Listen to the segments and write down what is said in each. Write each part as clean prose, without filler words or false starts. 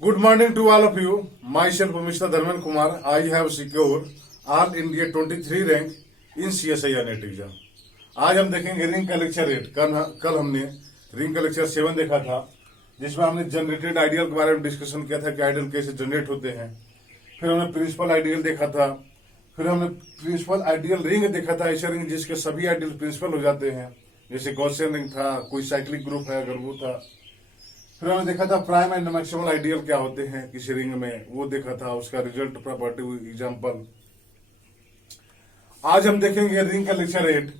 Good morning to all of you. Myself, Mr. Dharmen Kumar. I have secured All India 23 rank in CSIR net exam. आज हम देखेंगे ring का lecture 8. कल हमने ring का lecture 7 देखा था, जिसमें हमने जनरेटेड आइडियल के बारे में डिस्कशन किया था कि आइडियल कैसे जनरेट होते हैं. फिर हमने प्रिंसिपल आइडियल देखा था. फिर हमने प्रिंसिपल आइडियल रिंग देखा था, ऐसे रिंग जिसके सभी आइडियल प्रिंसिपल हो जाते हैं, जैसे गॉसियन रिंग था, कोई साइक्लिक ग्रुप है अगर वो था. फिर हमने देखा था प्राइम एंड मैक्सिमल आइडियल क्या होते हैं किसी रिंग में, वो देखा था, उसका रिजल्ट प्रॉपर्टी एग्जांपल. आज हम देखेंगे रिंग का लेक्चर 8,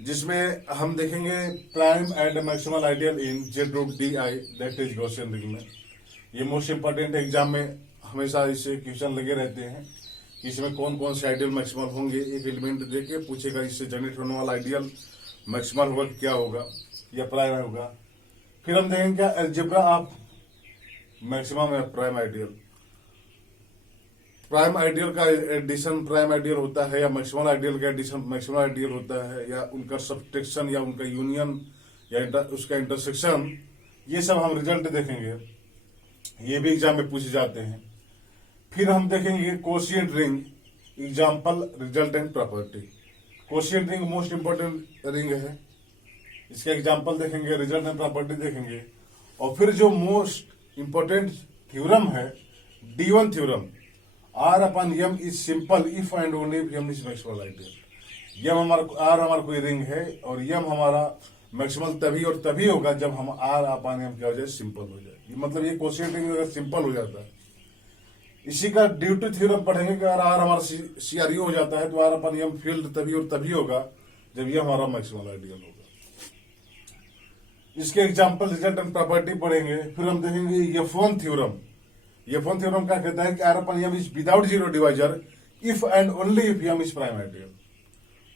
जिसमें हम देखेंगे prime and maximal ideal in Z√DI, that is Gaussian ring में. ये मोस्ट इंपॉर्टेंट एग्जाम में हमेशा इससे क्वेश्चन लगे रहते हैं कि इसमें कौन कौन से आइडियल मैक्सिमल होंगे. एक एलिमेंट देके पूछेगा इससे जनरेट होने वाला आइडियल मैक्सिमल होगा क्या होगा या प्राइम होगा. फिर हम देखेंगे क्या अलजेब्रा ऑफ मैक्सिमम है प्राइम आइडियल. प्राइम आइडियल का एडिशन प्राइम आइडियल होता है या मैक्सिमल आइडियल का एडिशन मैक्सिमल आइडियल होता है, या उनका सब्ट्रैक्शन या उनका यूनियन या उसका इंटरसेक्शन, ये सब हम रिजल्ट देखेंगे. ये भी एग्जाम में पूछे जाते हैं. फिर हम देखेंगे quotient ring example result and property. Quotient ring most important ring है, इसके एग्जाम्पल देखेंगे, रिजल्ट एंड प्रॉपर्टी देखेंगे. और फिर जो मोस्ट इंपोर्टेंट थ्योरम है D1 theorem, R/M is simple if and only if M is maximal ideal. M हमारा कोई रिंग है और यम हमारा मैक्सिमल तभी और तभी होगा जब हम R/M क्या हो जाए, सिंपल हो जाए. मतलब ये कोशिएंट रिंग अगर सिंपल हो जाता है, इसी का ड्यूटी थ्योरम पढ़ेंगे कि अगर R हमारा CRU हो जाता है तो R/M फील्ड तभी और तभी होगा जब ये हमारा मैक्सिमल आइडियल होगा. इसके एग्जाम्पल रिजल्ट एंड प्रॉपर्टी पढ़ेंगे. फिर हम देखेंगे F1 थ्योरम. F1 थ्योरम क्या कहता है कि R/M is without zero divisor if and only if M is prime ideal.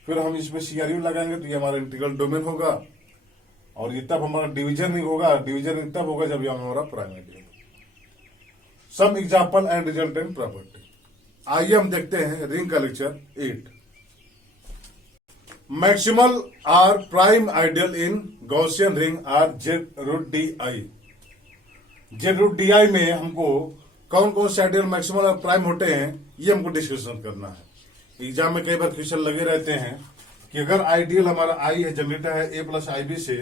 फिर हम इसमें CRU लगाएंगे तो ये हमारा इंटीग्रल डोमेन होगा, और ये तब हमारा डिवीजन रिंग होगा. डिवीजन रिंग तब होगा जब ये हमारा प्राइम आइडियल होगा. Some example and result and property. आइए हम देखते हैं रिंग का lecture 8. Maximal are prime ideal in Gaussian ring are Z√DI. Z√DI में हमको कौन कौन से आइडियल मैक्सिमल और प्राइम होते हैं ये हमको डिस्कशन करना है. एग्जाम में कई बार क्वेश्चन लगे रहते हैं कि अगर आइडियल हमारा I है, जनरेटर है A+IB से,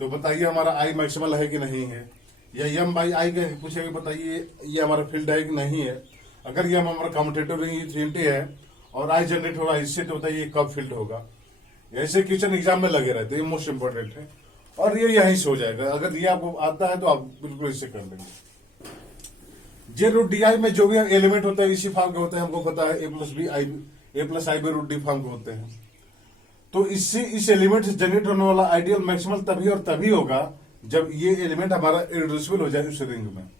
तो बताइए हमारा I मैक्सिमल है कि नहीं है. या M/I के पूछेंगे, बताइए ये हमारा फील्ड है कि नहीं है. अगर ये हमारा कम्यूटेटिव रिंग यूनिटी है और I जनरेट हो रहा है इससे, तो बताइए कब फील्ड होगा. ऐसे क्वेश्चन एग्जाम में लगे रहते हैं, ये मोस्ट इंपोर्टेंट है और ये यहीं से हो जाएगा. अगर ये आपको आता है तो आप बिल्कुल इससे कर लेंगे. Z√DI में जो भी एलिमेंट होता है इसी फॉर्म के होते हैं, हमको पता है A+IB√D फॉर्म के होते हैं. तो इससे इस एलिमेंट से जनरेट होने वाला आइडियल मैक्सिमल तभी और तभी होगा जब ये एलिमेंट हमारा इरेड्यूसिबल हो जाए उस रिंग में.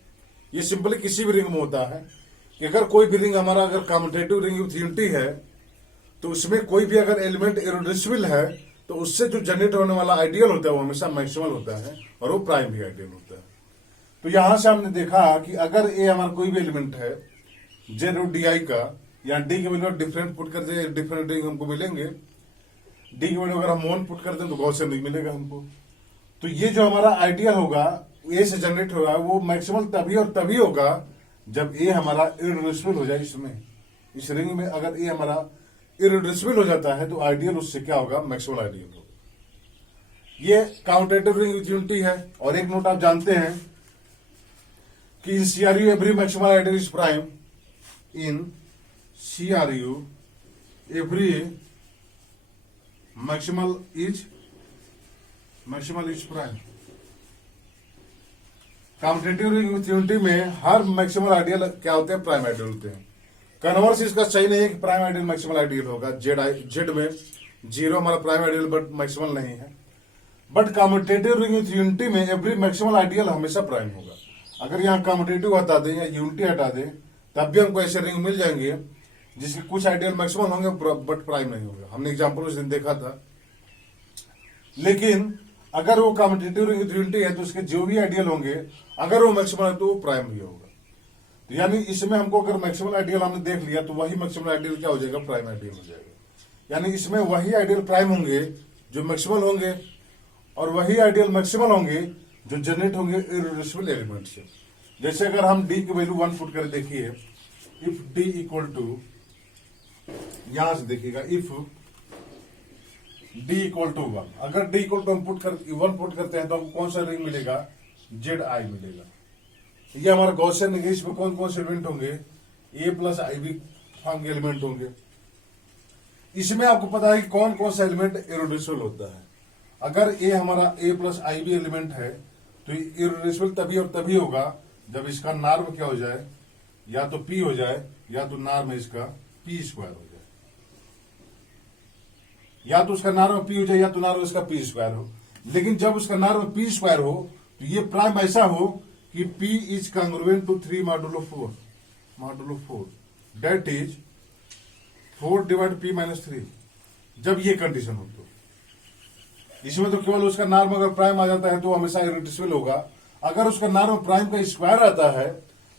ये सिंपली किसी भी रिंग में होता है कि अगर कोई भी रिंग हमारा अगर कम्यूटेटिव रिंग विथ यूनिटी है, तो उसमें कोई भी अगर एलिमेंट इरेड्यूसिबल है तो उससे जो जनरेट होने वाला आइडियल होता है वो हमेशा मैक्सिमल होता है और वो प्राइम भी आइडियल होता है. तो यहां से हमने देखा कि अगर ए हमारा कोई भी एलिमेंट है Z√DI का, या D के वैल्यू डिफरेंट पुट कर दे, डिफरेंट रिंग हमको मिलेंगे. D के वैल्यू अगर हम 1 पुट कर दें तो गॉसियन रिंग मिलेगा हमको. तो ये जो हमारा आइडियल होगा ए से जनरेट हो रहा है, वो मैक्सिमल तभी और तभी होगा जब ए हमारा इरेड्यूसिबल हो जाए. इसमें इस रिंग में अगर ए हमारा इरेड्यूसिबल हो जाता है तो आइडियल उससे क्या होगा, मैक्सिमल आइडियल होगा. ये कम्यूटेटिव रिंग विथ यूनिटी है. और एक नोट आप जानते हैं कि इन CRU every maximal ideal is prime. In CRU every maximal is prime. Commutative ring with unity में हर मैक्सिमल आइडियल क्या होते हैं, प्राइम आइडियल होते हैं. कन्वर्स इसका सही नहीं है कि प्राइम आइडियल मैक्सिमल आइडियल होगा. Z में 0 हमारा प्राइम आइडियल बट मैक्सिमल नहीं है. But commutative ring with unity में एवरी मैक्सिमल आइडियल हमेशा प्राइम होगा. अगर यहाँ कम्यूटेटिव हटा दें या यूनिटी हटा दें तब भी हमको ऐसे रिंग मिल जाएंगे जिसके कुछ आइडियल मैक्सिमल होंगे बट प्राइम नहीं होगा. हमने एग्जाम्पल उस दिन देखा था. लेकिन अगर वो कम्यूटेटिव रिंग विथ यूनिटी है तो उसके जो भी आइडियल होंगे अगर वो मैक्सिमल है तो वो प्राइम भी होगा. तो यानी इसमें हमको अगर मैक्सिमल आइडियल हमने देख लिया तो वही मैक्सिमल आइडियल क्या हो जाएगा, प्राइम आइडियल हो जाएगा. यानी इसमें वही आइडियल प्राइम होंगे जो मैक्सिमल होंगे और वही आइडियल मैक्सिमल होंगे जो जनरेट होंगे इरेड्यूसिबल एलिमेंट से. जैसे अगर हम डी की वैल्यू 1 पुट कर देखिए, इफ डी इक्वल टू, यहां से देखिएगा, इफ डी इक्वल टू 1, अगर डी इक्वल टू हम पुट कर 1 पुट करते हैं तो हमको कौन सा रिंग मिलेगा, जेड आई मिलेगा। ये हमारा गॉसियन रिंग है, इसमें कौन कौन से एलिमेंट होंगे, ए प्लस आई बी फॉर्म के एलिमेंट होंगे। इसमें आपको पता है कि कौन कौन सा एलिमेंट इररेड्यूसिबल होता है। अगर ए हमारा ए प्लस आई बी एलिमेंट है तो इररेड्यूसिबल तभी और तभी होगा जब इसका नार्म क्या हो जाए, या तो पी हो जाए या तो नार्म इसका पी स्क्वायर हो जाए, या तो उसका नार्म पी हो जाए या तो नार्म इसका पी स्क्वायर हो। लेकिन जब उसका नार्म पी स्क्वायर हो तो ये प्राइम ऐसा हो कि P is congruent to 3 modulo 4 that is 4 divide P minus 3। जब ये कंडीशन हो तो इसमें तो केवल उसका नार्म अगर प्राइम आ जाता है तो हमेशा इररेड्यूसिबल होगा। अगर उसका नार्म प्राइम का स्क्वायर आता है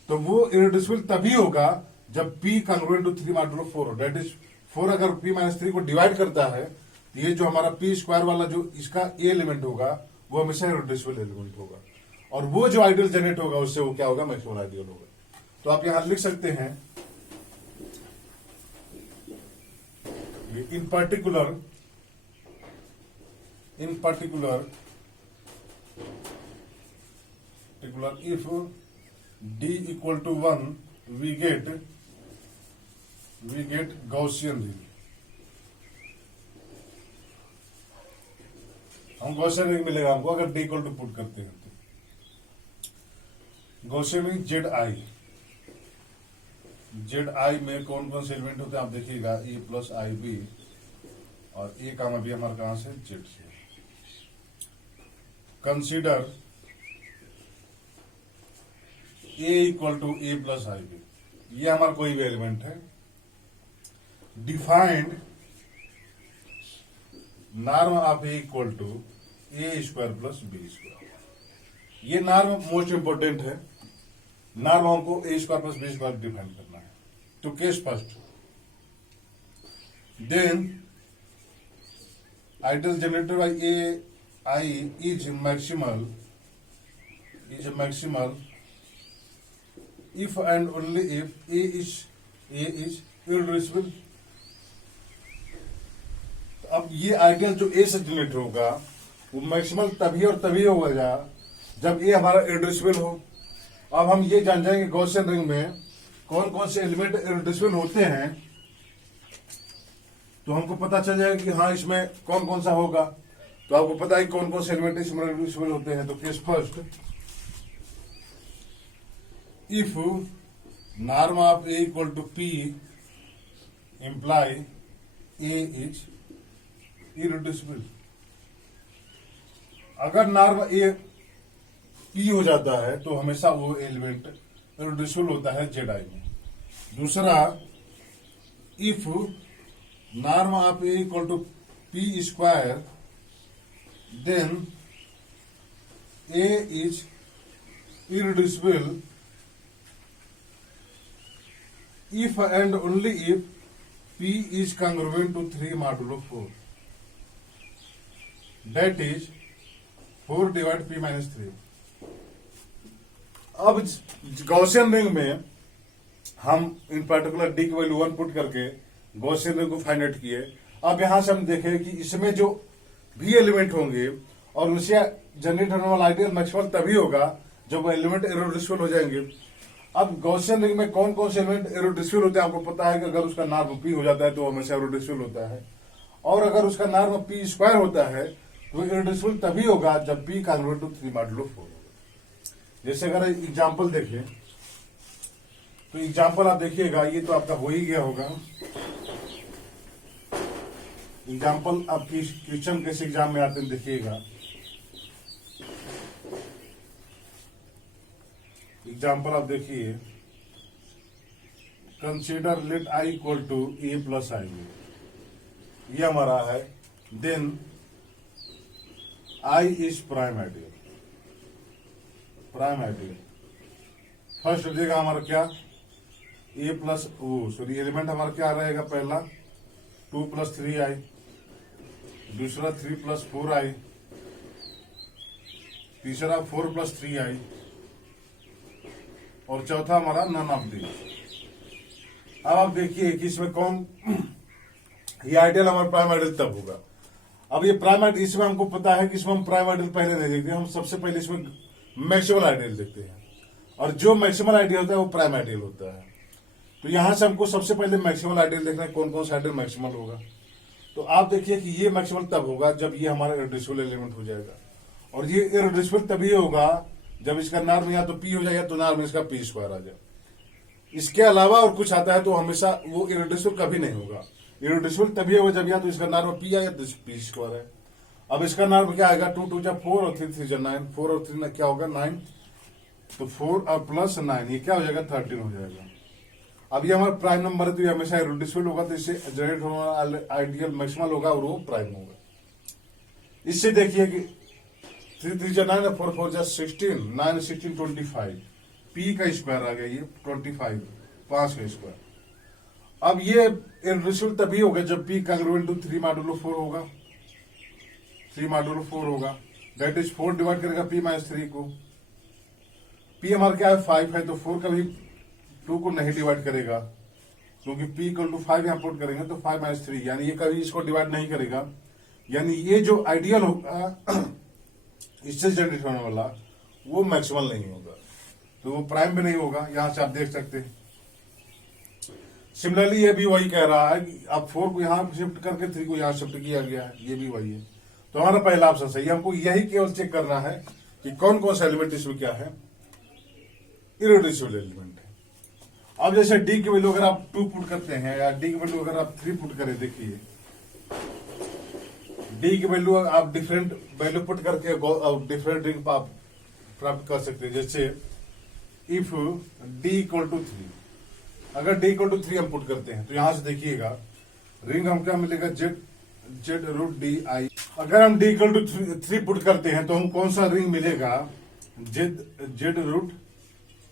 तो वो इररेड्यूसिबल तभी होगा जब P कांग्रुएंट टू 3 मॉडुलो 4 हो। दैट इज 4 अगर P माइनस 3 को डिवाइड करता है तो ये जो हमारा P स्क्वायर वाला जो इसका ए एलिमेंट होगा वो हमेशा इररेड्यूसिबल एलिमेंट होगा, और वो जो आइडियल जनरेट होगा उससे वो क्या होगा, मैक्सिमम आइडियल होगा। तो आप यहां लिख सकते हैं, in particular if d equal to 1 we get Gaussian ring. हम गॉसियन रिंग मिलेगा हमको अगर d इक्वल टू पुट करते हैं। गॉसियन रिंग जेड आई में कौन कौन से एलिमेंट होते हैं आप देखिएगा, ए प्लस आई बी, और ए का भी हमारे कहां से, जेड से। Consider A equal to A plus I B, ये हमारा कोई भी एलिमेंट है। Defined norm of A equal to A square plus B square. ये नॉर्म मोस्ट इंपोर्टेंट है। नॉर्म हमको A square plus B square define करना है। तो case first, then ideal generated by A I is maximal if and only if A is irreducible। अब ये ideal जो ए से जनरेट होगा वो मैक्सिमल तभी और तभी होगा जब ए हमारा इररेड्यूसिबल हो। अब हम ये जान जाएंगे गॉसियन रिंग में कौन कौन से एलिमेंट इररेड्यूसिबल होते हैं, तो हमको पता चल जाएगा कि हाँ इसमें कौन कौन सा होगा। तो आपको पता है कौन कौन से एलिमेंट इसमें इररेड्यूसिबल होते हैं। तो case first, if norm of A equal to P imply A is irreducible। अगर नॉर्म A P हो जाता है तो हमेशा वो एलिमेंट इररेड्यूसिबल होता है जेड आई में। दूसरा, if norm of A equal to P square then A is irreducible if and only if P is congruent to 3 modulo 4, that is 4 divided P minus 3। अब गॉसियन रिंग में हम इन particular D की value 1 put करके Gaussian ring को find out किए। अब यहां से हम देखें कि इसमें जो भी एलिमेंट होंगे और उनसे जनरेट होने वाला आइडियल मैक्सिमल तभी होगा जब वो एलिमेंट इररेड्यूसिबल हो जाएंगे। अब गॉसियन रिंग में कौन कौन से एलिमेंट इररेड्यूसिबल होते हैं आपको पता है कि अगर उसका नॉर्म पी हो जाता है तो हमेशा इररेड्यूसिबल होता है, और अगर उसका नॉर्म पी स्क्वायर होता है तो इररेड्यूसिबल तभी होगा जब पी कांग्रुएंट टू 3 मॉडुलो 4 होगा। जैसे अगर एग्जांपल देखें तो एग्जांपल आप देखिएगा, ये तो आपका हो ही गया होगा। एग्जांपल आपकी क्वेश्चन कैसे एग्जाम में आते हैं देखिएगा। एग्जाम्पल आप देखिए, consider let I equal to A plus I B, ये हमारा है। Then I is prime ideal. First हो जाएगा हमारा क्या, ए प्लस सॉरी एलिमेंट हमारा क्या रहेगा, पहला 2 प्लस 3 आई, दूसरा 3 प्लस 4 आई, तीसरा 4 प्लस 3 आई, और चौथा हमारा नन ऑफ दीज। अब आप देखिए कि इसमें कौन ये आइडियल हमारा प्राइम आइडियल तब होगा। अब ये प्राइम आइडियल, इसमें हमको पता है कि इसमें हम प्राइम आइडियल पहले नहीं देखते, हम सबसे पहले इसमें मैक्सिमल आइडियल देखते हैं, और जो मैक्सिमल आइडियल होता है वो प्राइम आइडियल होता है। तो यहां से हमको सबसे पहले मैक्सिमल आइडियल देखना है, कौन कौन सा आइडियल मैक्सिमल होगा। तो आप देखिए कि ये मैक्सिमल तब होगा जब ये हमारा इररेड्यूसिबल एलिमेंट हो जाएगा, और ये इररेड्यूसिबल तभी होगा जब इसका नॉर्म या तो पी हो जाएगा तो नॉर्म इसका पी स्क्वायर आ जाए। इसके अलावा और कुछ आता है तो हमेशा वो इररेड्यूसिबल कभी नहीं होगा। इररेड्यूसिबल तभी होगा जब या तो इसका नॉर्म पी आएगा तो पी स्क्वायर है। अब इसका नॉर्म क्या आएगा, 2 2 4 और 3 3 9, 4 और 3 क्या होगा 9, तो 4 और प्लस 9 ये क्या हो जाएगा 13 हो जाएगा। अब ये हमारा प्राइम नंबर है तो ये हमेशा इररेड्यूसिबल होगा, तो इससे जनरेट होने वाला आइडियल मैक्सिमल होगा और वो प्राइम होगा। इससे देखिए कि 3 3 9 और 4 4 16, 9 16 25, पी का स्क्वायर आ गया ये 25, 5 का स्क्वायर। अब ये इररेड्यूसिबल तभी होगा जब पी कांग्रुएंट टू 3 मॉडुलो 4 होगा, 3 मॉडुलो 4 होगा, दैट इज 4 डिवाइड करेगा पी माइनस 3 को। पी हमारा क्या है 5 है, तो 4 कभी 2 को नहीं डिवाइड करेगा, क्योंकि p इक्वल टू 5 यहां पुट करेंगे तो 5 माइनस 3, यानी ये कभी इसको डिवाइड नहीं करेगा। यानी ये जो आइडियल होगा इससे जनरेट होने वाला वो मैक्सिमल नहीं होगा, तो वो प्राइम भी नहीं होगा। यहां से आप देख सकते हैं। सिमिलरली ये भी वही कह रहा है कि अब 4 को यहां शिफ्ट करके 3 को यहां शिफ्ट किया गया है, ये भी वही है। तो हमारा पहला ऑप्शन सही है। हमको यही केवल चेक करना है कि कौन कौन सा एलिमेंट इसमें क्या है, इररेड्यूसिबल एलिमेंट है। अब जैसे डी की वैल्यू अगर आप 2 पुट करते हैं या डी की वैल्यू अगर आप 3 पुट करें, देखिए डी की वैल्यू आप डिफरेंट वैल्यू पुट करके डिफरेंट रिंग आप प्राप्त कर सकते हैं। जैसे इफ डी इक्वल टू 3, अगर डी इक्वल टू 3 हम पुट करते हैं तो यहां से देखिएगा रिंग हम क्या मिलेगा जेड रूट डी आई। अगर हम डी इक्वल टू 3 पुट करते हैं तो हम कौन सा रिंग मिलेगा, जेड रूट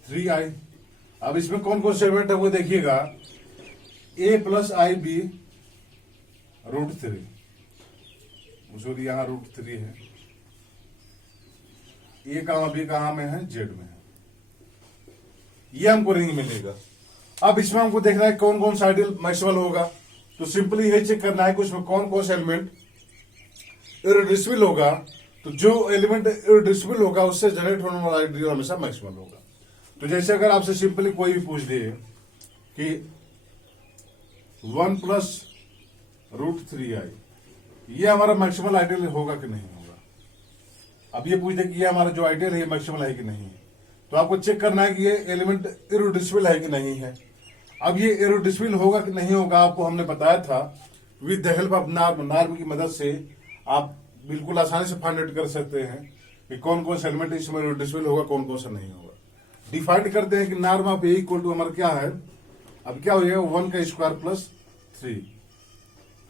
3i। अब इसमें कौन कौन से एलिमेंट है वो देखिएगा, a plus I B root 3, sorry यहाँ रूट 3 है, ए कहाँ बी कहाँ में है, जेड में है, ये हमको रिंग मिलेगा। अब इसमें हमको देखना है कौन कौन सा आइडियल मैक्सिमल होगा, तो सिंपली यही चेक करना है कि उसमें कौन कौन सा एलिमेंट इररेड्यूसिबल होगा। तो जो एलिमेंट इररेड्यूसिबल होगा उससे जनरेट होने वाला आइडियल हमेशा मैक्सिमल होगा। तो जैसे अगर आपसे सिंपली कोई भी पूछ दे कि 1 प्लस रूट 3i, ये हमारा मैक्सिमल आइडियल होगा कि नहीं होगा। अब ये पूछ दे कि ये हमारा जो आइडियल है ये मैक्सिमल है कि नहीं है, तो आपको चेक करना है कि ये एलिमेंट इररेड्यूसिबल है कि नहीं है। अब ये इररेड्यूसिबल होगा कि नहीं होगा आपको हमने बताया था, with the help of norm की मदद से आप बिल्कुल आसानी से फाइंड आउट कर सकते हैं कि कौन कौन सा एलिमेंट इसमें इररेड्यूसिबल होगा, कौन कौन सा नहीं होगा। डिफाइंड करते हैं कि norm of A equal to हमारा क्या है, अब क्या हो जाएगा 1 का स्क्वायर प्लस 3,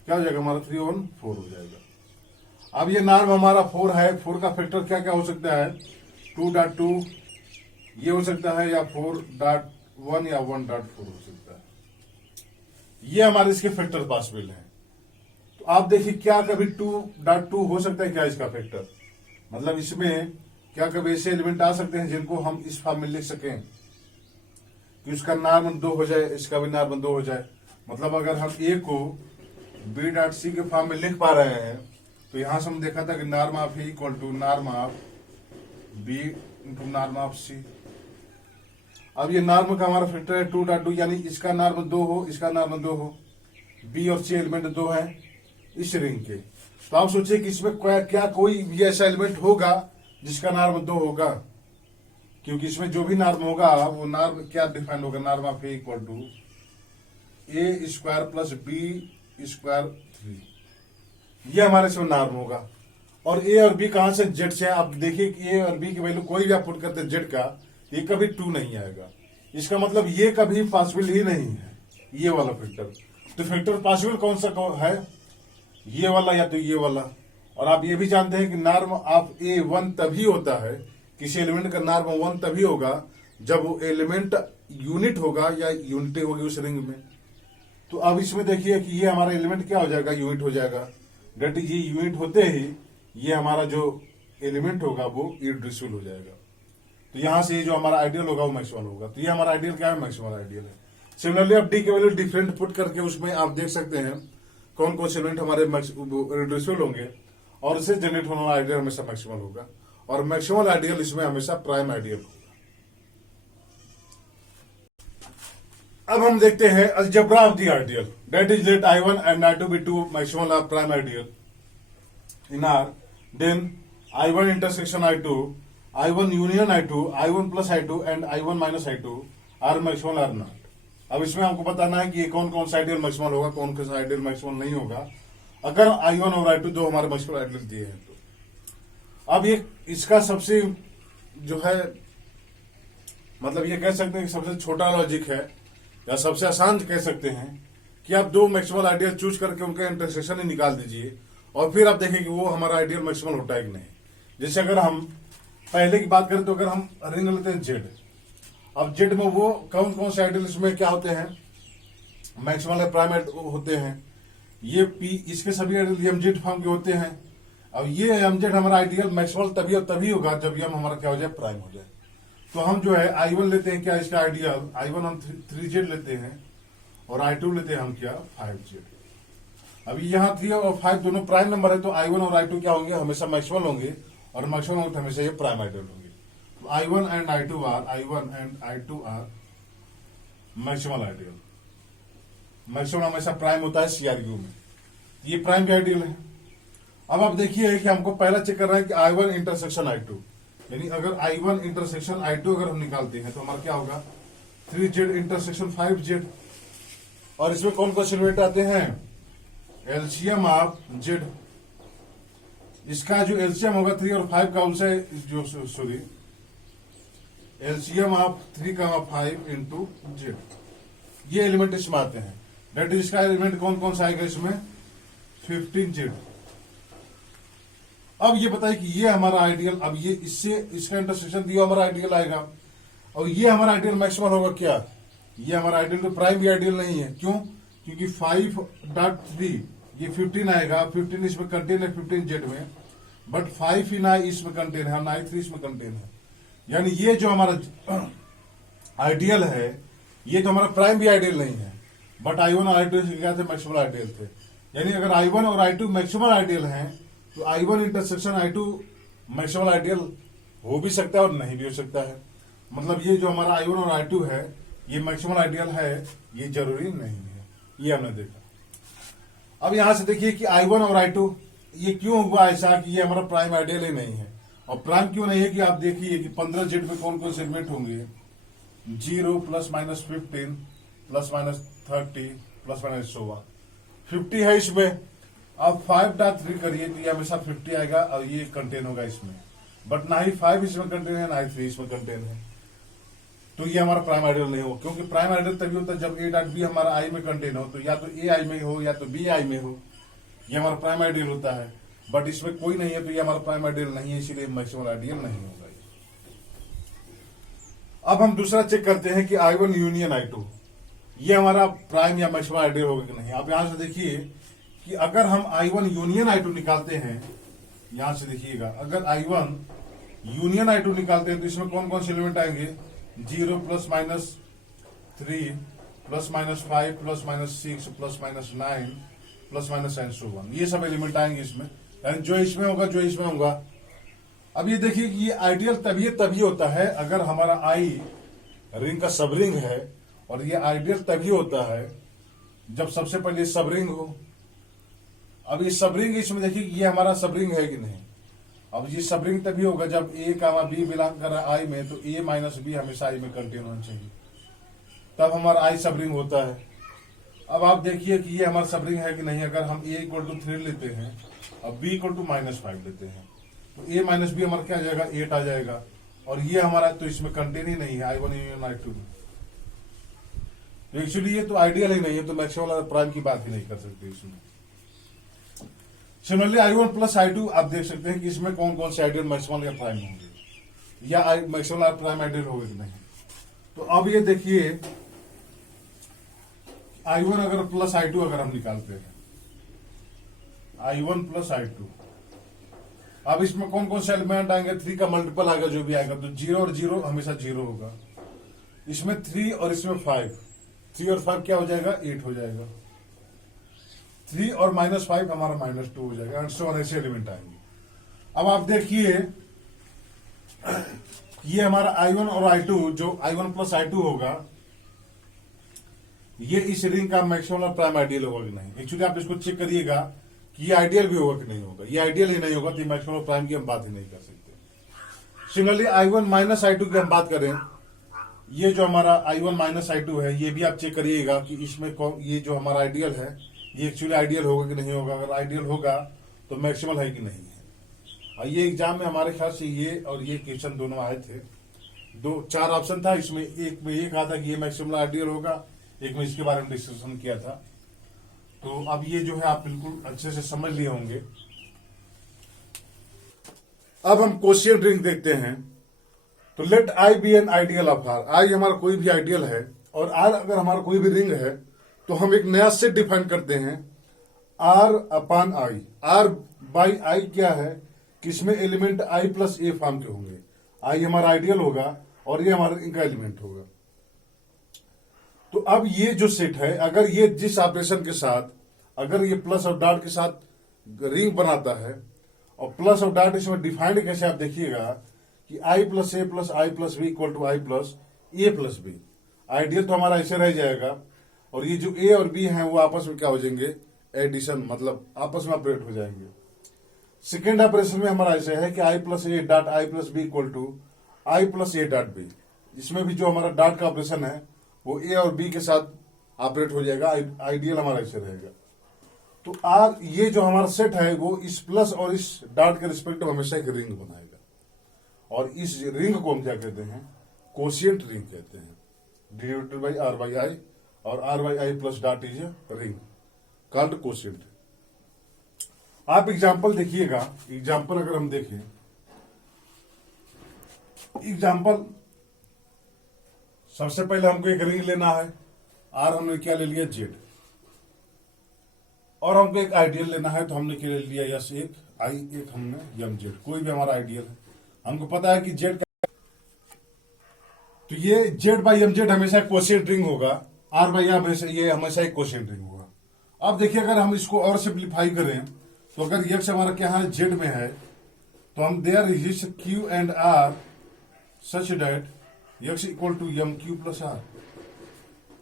क्या हो जाएगा हमारा 3 1 4 हो जाएगा। अब ये नॉर्म हमारा 4 है, 4 का फैक्टर क्या क्या हो सकता है, 2.2 ये हो सकता है, या 4.1 या 1.4 हो सकता है। ये हमारे इसके फैक्टर पॉसिबल है। तो आप देखिए क्या कभी 2.2 हो सकता है क्या इसका फैक्टर, मतलब इसमें क्या कभी ऐसे एलिमेंट आ सकते हैं जिनको हम इस फॉर्म में लिख सकें कि उसका नॉर्म 2 हो जाए, इसका भी नॉर्म 2 हो जाए। मतलब अगर हम ए को बी डॉट सी के फॉर्म में लिख पा रहे हैं तो यहां से हम देखा था कि norm of A equal to norm of B into norm of C. अब ये नॉर्म का हमारा फैक्टर है 2.2, यानी इसका नॉर्म 2 हो, इसका नॉर्म 2 हो, बी और सी एलिमेंट 2 है इस रिंग के। तो आप सोचिए कि इसमें क्या कोई भी ऐसा एलिमेंट होगा जिसका नॉर्म 2 होगा, क्योंकि इसमें जो भी नॉर्म होगा वो नॉर्म क्या डिफाइन होगा, norm of A equal to A square plus B square 3, ये हमारे इसमें नॉर्म होगा। और ए और बी कहां से, जेड से। आप देखिए कि ए और बी की वैल्यू कोई भी आप पुट करते जेड का, ये कभी 2 नहीं आएगा। इसका मतलब ये कभी पॉसिबल ही नहीं है ये वाला फैक्टर। तो फैक्टर पॉसिबल कौन सा है, ये वाला या तो ये वाला। और आप ये भी जानते हैं कि नॉर्म ऑफ ए 1 तभी होता है, किसी एलिमेंट का नॉर्म 1 तभी होगा जब वो एलिमेंट यूनिट होगा या यूनिटी होगी उस रिंग में। तो अब इसमें देखिए कि ये हमारा एलिमेंट क्या हो जाएगा, यूनिट हो जाएगा। डेट ये यूनिट होते ही ये हमारा जो एलिमेंट होगा वो इररेड्यूसिबल हो जाएगा। तो यहां से ये जो हमारा आइडियल होगा वो मैक्सिमल होगा। तो ये हमारा आइडियल क्या है, मैक्सिमल आइडियल है। सिमिलरली अब डी की वैल्यू डिफरेंट पुट करके उसमें आप देख सकते हैं कौन कौन से एलिमेंट हमारे रिड्यूसिबल होंगे और इससे जनरेट होने वाला आइडियल हमेशा मैक्सिमल होगा और मैक्सिमल आइडियल इसमें हमेशा प्राइम आइडियल होगा। अब हम देखते हैं algebra of the ideal, that is let I1 and I2 be two maximal or prime ideal in R, then I1 intersection I2, I1 union I2, I1 plus I2 and I1 minus I2 are maximal or not। अब इसमें हमको बताना है कि कौन कौन सा ideal maximal होगा, कौन कौन सा आइडियल मैक्सिमल नहीं होगा अगर I1 और I2 दो हमारे मैक्सिमल आइडियल दिए हैं तो। अब ये इसका सबसे जो है मतलब ये कह सकते हैं कि सबसे छोटा लॉजिक है या सबसे आसान कह सकते हैं कि आप दो मैक्सिमल आइडियल चूज करके उनका इंटरसेक्शन ही निकाल दीजिए और फिर आप देखें कि वो हमारा आइडियल मैक्सिमल होता है कि नहीं। जैसे अगर हम पहले की बात करें तो अगर हम रिंग लेते हैं जेड, अब जेड में वो कौन कौन से आइडियल इसमें क्या होते हैं, मैक्सिमल या प्राइम होते हैं। ये पी इसके सभी आइडियल एमजेड फॉर्म के होते हैं। अब ये एमजेड हमारा आइडियल मैक्सिमल तभी और तभी होगा जब ये हमारा क्या हो जाए, प्राइम हो जाए। तो हम जो है I1 लेते हैं क्या इसका आइडियल, I1 हम 3Z लेते हैं और I2 लेते हैं हम क्या 5Z। अभी यहाँ 3 और 5 दोनों प्राइम नंबर है तो I1 और I2 क्या होंगे, हमेशा मैक्सिमल होंगे और मैक्सिमल होंगे तो हमेशा ये प्राइम आइडियल होंगे। तो I1 and I2 are maximal ideal. Maximal हमेशा प्राइम होता है CRQ में, ये प्राइम के आइडियल है। अब आप देखिए कि हमको पहला चेक करना है कि I1 इंटरसेक्शन I2, यानी अगर I1 इंटरसेक्शन I2 अगर हम निकालते हैं तो हमारा क्या होगा 3Z इंटरसेक्शन 5Z। और इसमें कौन कौन से एलिमेंट आते हैं, एलसीएम ऑफ Z। इसका जो एलसीएम होगा 3 और 5 का उनसे जो सॉरी एलसीएम ऑफ 3 का 5 इंटू Z, ये एलिमेंट इसमें आते हैं। डेट इसका एलिमेंट कौन कौन सा आएगा इसमें 15Z। अब ये बताइए कि ये हमारा आइडियल, अब ये इससे इसका इंटरसेक्शन दिया हमारा आइडियल आएगा और ये हमारा आइडियल मैक्सिमल होगा क्या, ये हमारा आइडियल तो प्राइम भी आइडियल नहीं है। क्यों, क्योंकि 5.3 ये 15 आएगा, 15 इसमें कंटेन है 15Z में, बट 5 ही ना इसमें कंटेन है, ना 3 इसमें कंटेन है। यानी ये जो हमारा आइडियल है ये तो हमारा प्राइम भी आइडियल नहीं है, बट I1 और I2 क्या थे, मैक्सिमल आइडियल थे। यानी अगर I1 और I2 मैक्सिमल आइडियल हैं तो I1 intersection I2 maximal ideal हो भी सकता है और नहीं भी हो सकता है। मतलब ये जो हमारा I1 और I2 है ये मैक्सिमल आइडियल है, ये जरूरी नहीं है, ये हमने देखा। अब यहां से देखिए कि I1 और I2 ये क्यों हुआ ऐसा कि ये हमारा प्राइम आइडियल ही नहीं है। और प्राइम क्यों नहीं है कि आप देखिए कि 15Z में कौन कौन से एलिमेंट होंगे, 0 ± 15 ± 30 ± 50 है इसमें। अब 5.3 करिए तो ये हमेशा 50 आएगा और ये कंटेन होगा इसमें, बट ना ही 5 इसमें कंटेन है ना ही 3 इसमें कंटेन है, तो ये हमारा प्राइम आइडियल नहीं हो। क्योंकि प्राइम आइडियल तभी होता है जब A.B हमारा I में कंटेन हो, तो या तो A I में हो या तो B I में हो, ये हमारा प्राइम आइडियल होता है। बट इसमें कोई नहीं है तो ये हमारा प्राइम आइडियल नहीं है, इसीलिए मैक्सिमल आइडियल नहीं होगा। अब हम दूसरा चेक करते हैं कि I1 यूनियन I2 ये हमारा प्राइम या मैक्सिमल आइडियल होगा कि नहीं। आप यहां से देखिए कि अगर हम I1 यूनियन I2 निकालते हैं, यहां से देखिएगा अगर I1 यूनियन I2 निकालते हैं तो इसमें कौन कौन से एलिमेंट आएंगे, 0 ± 3 ± 5 ± 6 ± 9 ± 1, ये सब एलिमेंट आएंगे इसमें। यानी जो इसमें होगा जो इसमें होगा। अब ये देखिए कि ये आइडियल तभी होता है अगर हमारा I रिंग का सब रिंग है, और ये आइडियल तभी होता है जब सबसे पहले सब रिंग हो। अब ये सब रिंग इसमें देखिए कि ये हमारा सब रिंग है कि नहीं। अब ये सब रिंग तभी होगा जब A, B बिलोंग कर रहा है I में, तो A - B हमेशा I में कंटेन होना चाहिए, तब हमारा I सब रिंग होता है। अब आप देखिए कि ये हमारा सब रिंग है कि नहीं। अगर हम A = 3 लेते हैं और B = -5 लेते हैं तो A - B हमारा क्या आ जाएगा, 8 आ जाएगा। और ये हमारा तो इसमें कंटेन ही नहीं है I1 यूनियन I2 में, तो एक्चुअली ये तो आइडियल ही नहीं है, तो मैक्सिमल और प्राइम की बात ही नहीं कर सकते इसमें। सिमिलरली I1 + I2 आप देख सकते हैं कि इसमें कौन कौन से आइडियल मैक्सिमल या प्राइम होंगे, या मैक्सिमल और प्राइम आइडियल होंगे कि नहीं। तो अब ये देखिए I1 अगर + I2 अगर हम निकालते हैं I1 + I2, अब इसमें कौन कौन से एलिमेंट आएंगे, 3 का मल्टीपल आएगा जो भी आएगा, तो 0 और 0 हमेशा 0 होगा। इसमें 3 और इसमें 5, 3 और 5 क्या हो जाएगा, 8 हो जाएगा। 3 और -5 हमारा -2 हो जाएगा, एंड सो ऑन, ऐसे एलिमेंट आएंगे। अब आप देखिए ये हमारा I1 और I2, जो I1 प्लस I2 होगा, ये इस रिंग का मैक्सिमम और प्राइम आइडियल होगा कि नहीं। एक्चुअली आप इसको चेक करिएगा कि ये आइडियल भी होगा कि नहीं होगा। ये आइडियल ही नहीं होगा तो मैक्सिमम और प्राइम की हम बात ही नहीं कर सकते। सिमिलरली I1 माइनस I2 की हम बात करें, ये जो हमारा I1 माइनस I2 है, ये भी आप चेक करिएगा कि इसमें ये जो हमारा आइडियल है, ये एक्चुअली आइडियल होगा कि नहीं होगा। अगर आइडियल होगा तो मैक्सिमल है कि नहीं है। और ये एग्जाम में हमारे ख्याल से ये और ये क्वेश्चन दोनों आए थे। 4 ऑप्शन था, इसमें एक में ये कहा था कि ये मैक्सिमल आइडियल होगा, एक में इसके बारे में डिस्कशन किया था। तो अब ये जो है आप बिल्कुल अच्छे से समझ लिए होंगे। अब हम क्वोशिएंट रिंग देखते हैं। तो let I be an ideal of R. I हमारा कोई भी आइडियल है और आर अगर हमारा कोई भी रिंग है तो हम एक नया सेट डिफाइन करते हैं, R upon I. R by I क्या है कि इसमें element I plus A form के होंगे। आई हमारा आइडियल होगा और ये हमारा इनका एलिमेंट होगा। तो अब ये जो सेट है, अगर ये जिस ऑपरेशन के साथ, अगर ये प्लस और डॉट के साथ रिंग बनाता है, और प्लस और डॉट इसमें डिफाइंड कैसे आप देखिएगा कि I plus A plus I plus B equal to I plus A plus B. Ideal तो हमारा ऐसे रह जाएगा, और ये जो ए और बी हैं वो आपस में क्या हो जाएंगे, एडिशन, मतलब आपस में ऑपरेट हो जाएंगे। सेकेंड ऑपरेशन में हमारा ऐसे है कि I plus A dot I plus B equal to I plus A dot B. इसमें भी जो हमारा डॉट का ऑपरेशन है वो ए और बी के साथ ऑपरेट हो जाएगा। आइडियल हमारा ऐसे रहेगा। तो आर, ये जो हमारा सेट है वो इस प्लस और इस डॉट के रिस्पेक्ट में हमेशा एक रिंग बनाएगा, और इस रिंग को हम क्या कहते हैं, क्वोशिएंट रिंग कहते हैं। Divided by R by I, और R by I plus dot is a ring called quotient. आप एग्जाम्पल देखिएगा। एग्जाम्पल अगर हम देखें, एग्जाम्पल सबसे पहले हमको एक रिंग लेना है। आर हमने क्या ले लिया, जेड, और हमको एक आइडियल लेना है तो हमने क्या ले लिया, यस एक, आई एक, हमने यम जेड। कोई भी हमारा आइडियल है, हमको पता है कि जेड का, तो ये जेड बाई एम जेड हमेशा क्वोशिएंट रिंग होगा। आर बाई आर ये हमेशा एक क्वोशिएंट रिंग होगा। अब देखिए अगर हम इसको और सिंप्लीफाई करें तो अगर यक्स हमारा क्या है, जेड में है, तो हम there exist Q and R such that x equal to M Q plus R.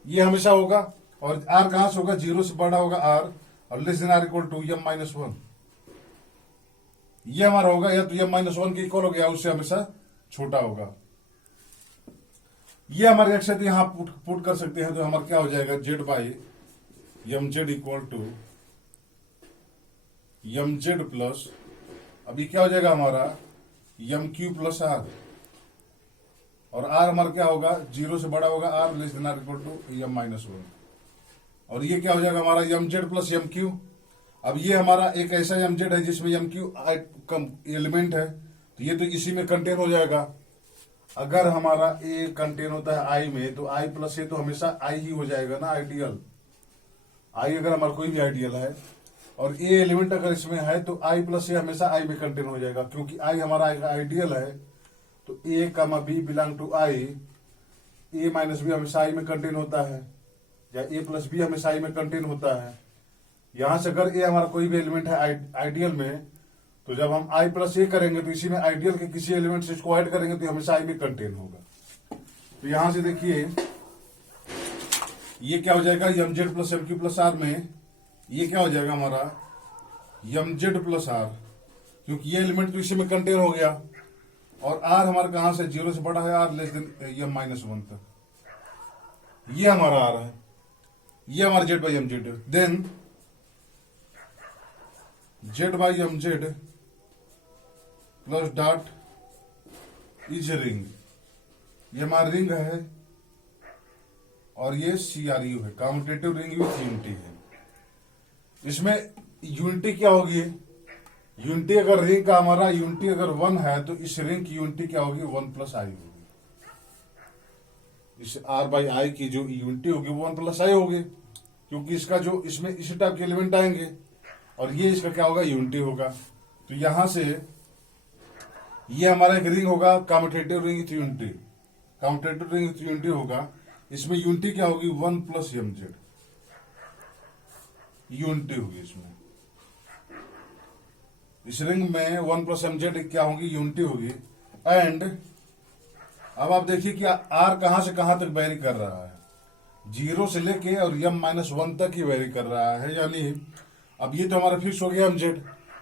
ये हमेशा होगा, और आर कहां से होगा, 0 से बड़ा होगा आर, और less than R equal to M minus 1। ये हमारा होगा, या तो यम माइनस 1 के इक्वल हो गया, उससे हमेशा छोटा होगा। ये हमारे एक्स है तो यहां पुट कर सकते हैं, तो हमारा क्या हो जाएगा, Z by M Z equal to M Z plus, अभी क्या हो जाएगा हमारा, यम क्यू प्लस आर, और आर हमारा क्या होगा, 0 से बड़ा होगा R, less than R equal to M minus 1, और ये क्या हो जाएगा हमारा, M Z plus M Q. अब ये हमारा एक ऐसा यम जेड है जिसमें यम क्यू एलिमेंट है, तो ये तो इसी में कंटेन हो जाएगा। अगर हमारा ए कंटेन होता है आई में, तो आई प्लस ए तो हमेशा आई ही हो जाएगा ना, आइडियल। आई अगर हमारा कोई भी आइडियल है और ए एलिमेंट अगर इसमें है, तो आई प्लस ए हमेशा आई में कंटेन हो जाएगा, क्योंकि आई हमारा आइडियल है। तो A comma B belong to I, A minus B हमेशा आई में कंटेन होता है, या ए प्लस बी हमेशा आई में कंटेन होता है। यहां से अगर ए हमारा कोई भी एलिमेंट है आइडियल में, तो जब हम आई प्लस ए करेंगे तो इसी में आइडियल के किसी एलिमेंट से इसको ऐड करेंगे तो हमेशा आई में कंटेन होगा। तो यहां से देखिए ये क्या हो जाएगा, M Z plus M Q plus R में ये क्या हो जाएगा हमारा, यम जेड प्लस आर, क्योंकि ये एलिमेंट तो इसी में कंटेन हो गया, और आर हमारा कहां से, 0 से बड़ा है R, less than M minus 1 तक। ये हमारा आर है, ये हमारा Z by M Z. Then Z by M Z plus dot is ring, ये हमारा रिंग है, और ये CRU है, कॉम्यूटेटिव रिंग विथ यूनिटी है। इसमें यूनिटी क्या होगी, यूनिटी अगर रिंग का हमारा यूनिटी अगर 1 है, तो इस रिंग की यूनिटी क्या होगी, 1 प्लस आई होगी। इस आर बाई आई की जो यूनिटी होगी वो 1 प्लस आई होगी, क्योंकि इसका जो इसमें इसी टाइप के एलिमेंट आएंगे, और ये इसका क्या होगा, यूनिटी होगा। तो यहां से ये हमारा एक रिंग होगा commutative ring with unity, commutative ring with unity होगा। इसमें यूनिटी क्या होगी 1 प्लस एम जेड, यूनिटी होगी इसमें। इस रिंग में 1 प्लस एम जेड क्या होगी, यूनिटी होगी। एंड अब आप देखिए कि आर कहां से कहां तक वेरी कर रहा है, 0 से लेके और m-1 तक ही वेरी कर रहा है। यानी अब ये तो हमारा फिक्स हो गया एम जेड,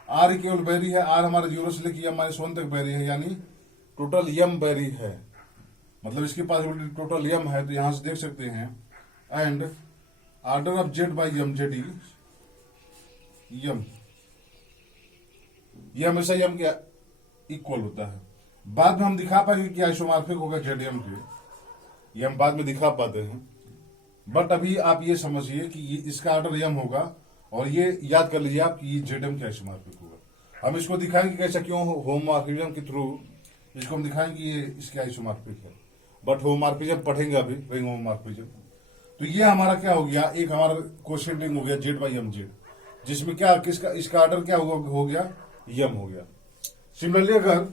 आर ही केवल वेरी है, आर हमारा 0 से लेके m-1 तक वेरी है, यानी टोटल m वेरी है, मतलब इसकी पॉसिबिलिटी टोटल m है। तो यहां से देख सकते हैं and order of Z by M Z M, ये हमेशा यम के इक्वल होता है। बाद में हम दिखा पाएंगे कि आइसोमॉर्फिक होगा जेड एम के, ये हम बाद में दिखा पाते हैं। बट अभी आप ये समझिए कि ये इसका ऑर्डर यम होगा, और ये याद कर लीजिए आप कि ये जेड एम के आइसोमॉर्फिक होगा। हम इसको दिखाएंगे कैसा, क्यों होमोमॉर्फिज्म के थ्रू इसको हम दिखाएंगे ये इसके आइसोमॉर्फिक है। बट होमोमॉर्फिज्म पढ़ेंगे अभी, रिंग होमोमॉर्फिज्म। तो ये हमारा क्या हो गया, एक हमारा क्वेश्चन रिंग हो गया जेड बाई एम जेड, जिसमें क्या किसका इसका ऑर्डर क्या हो गया, यम हो गया। सिमिलरली अगर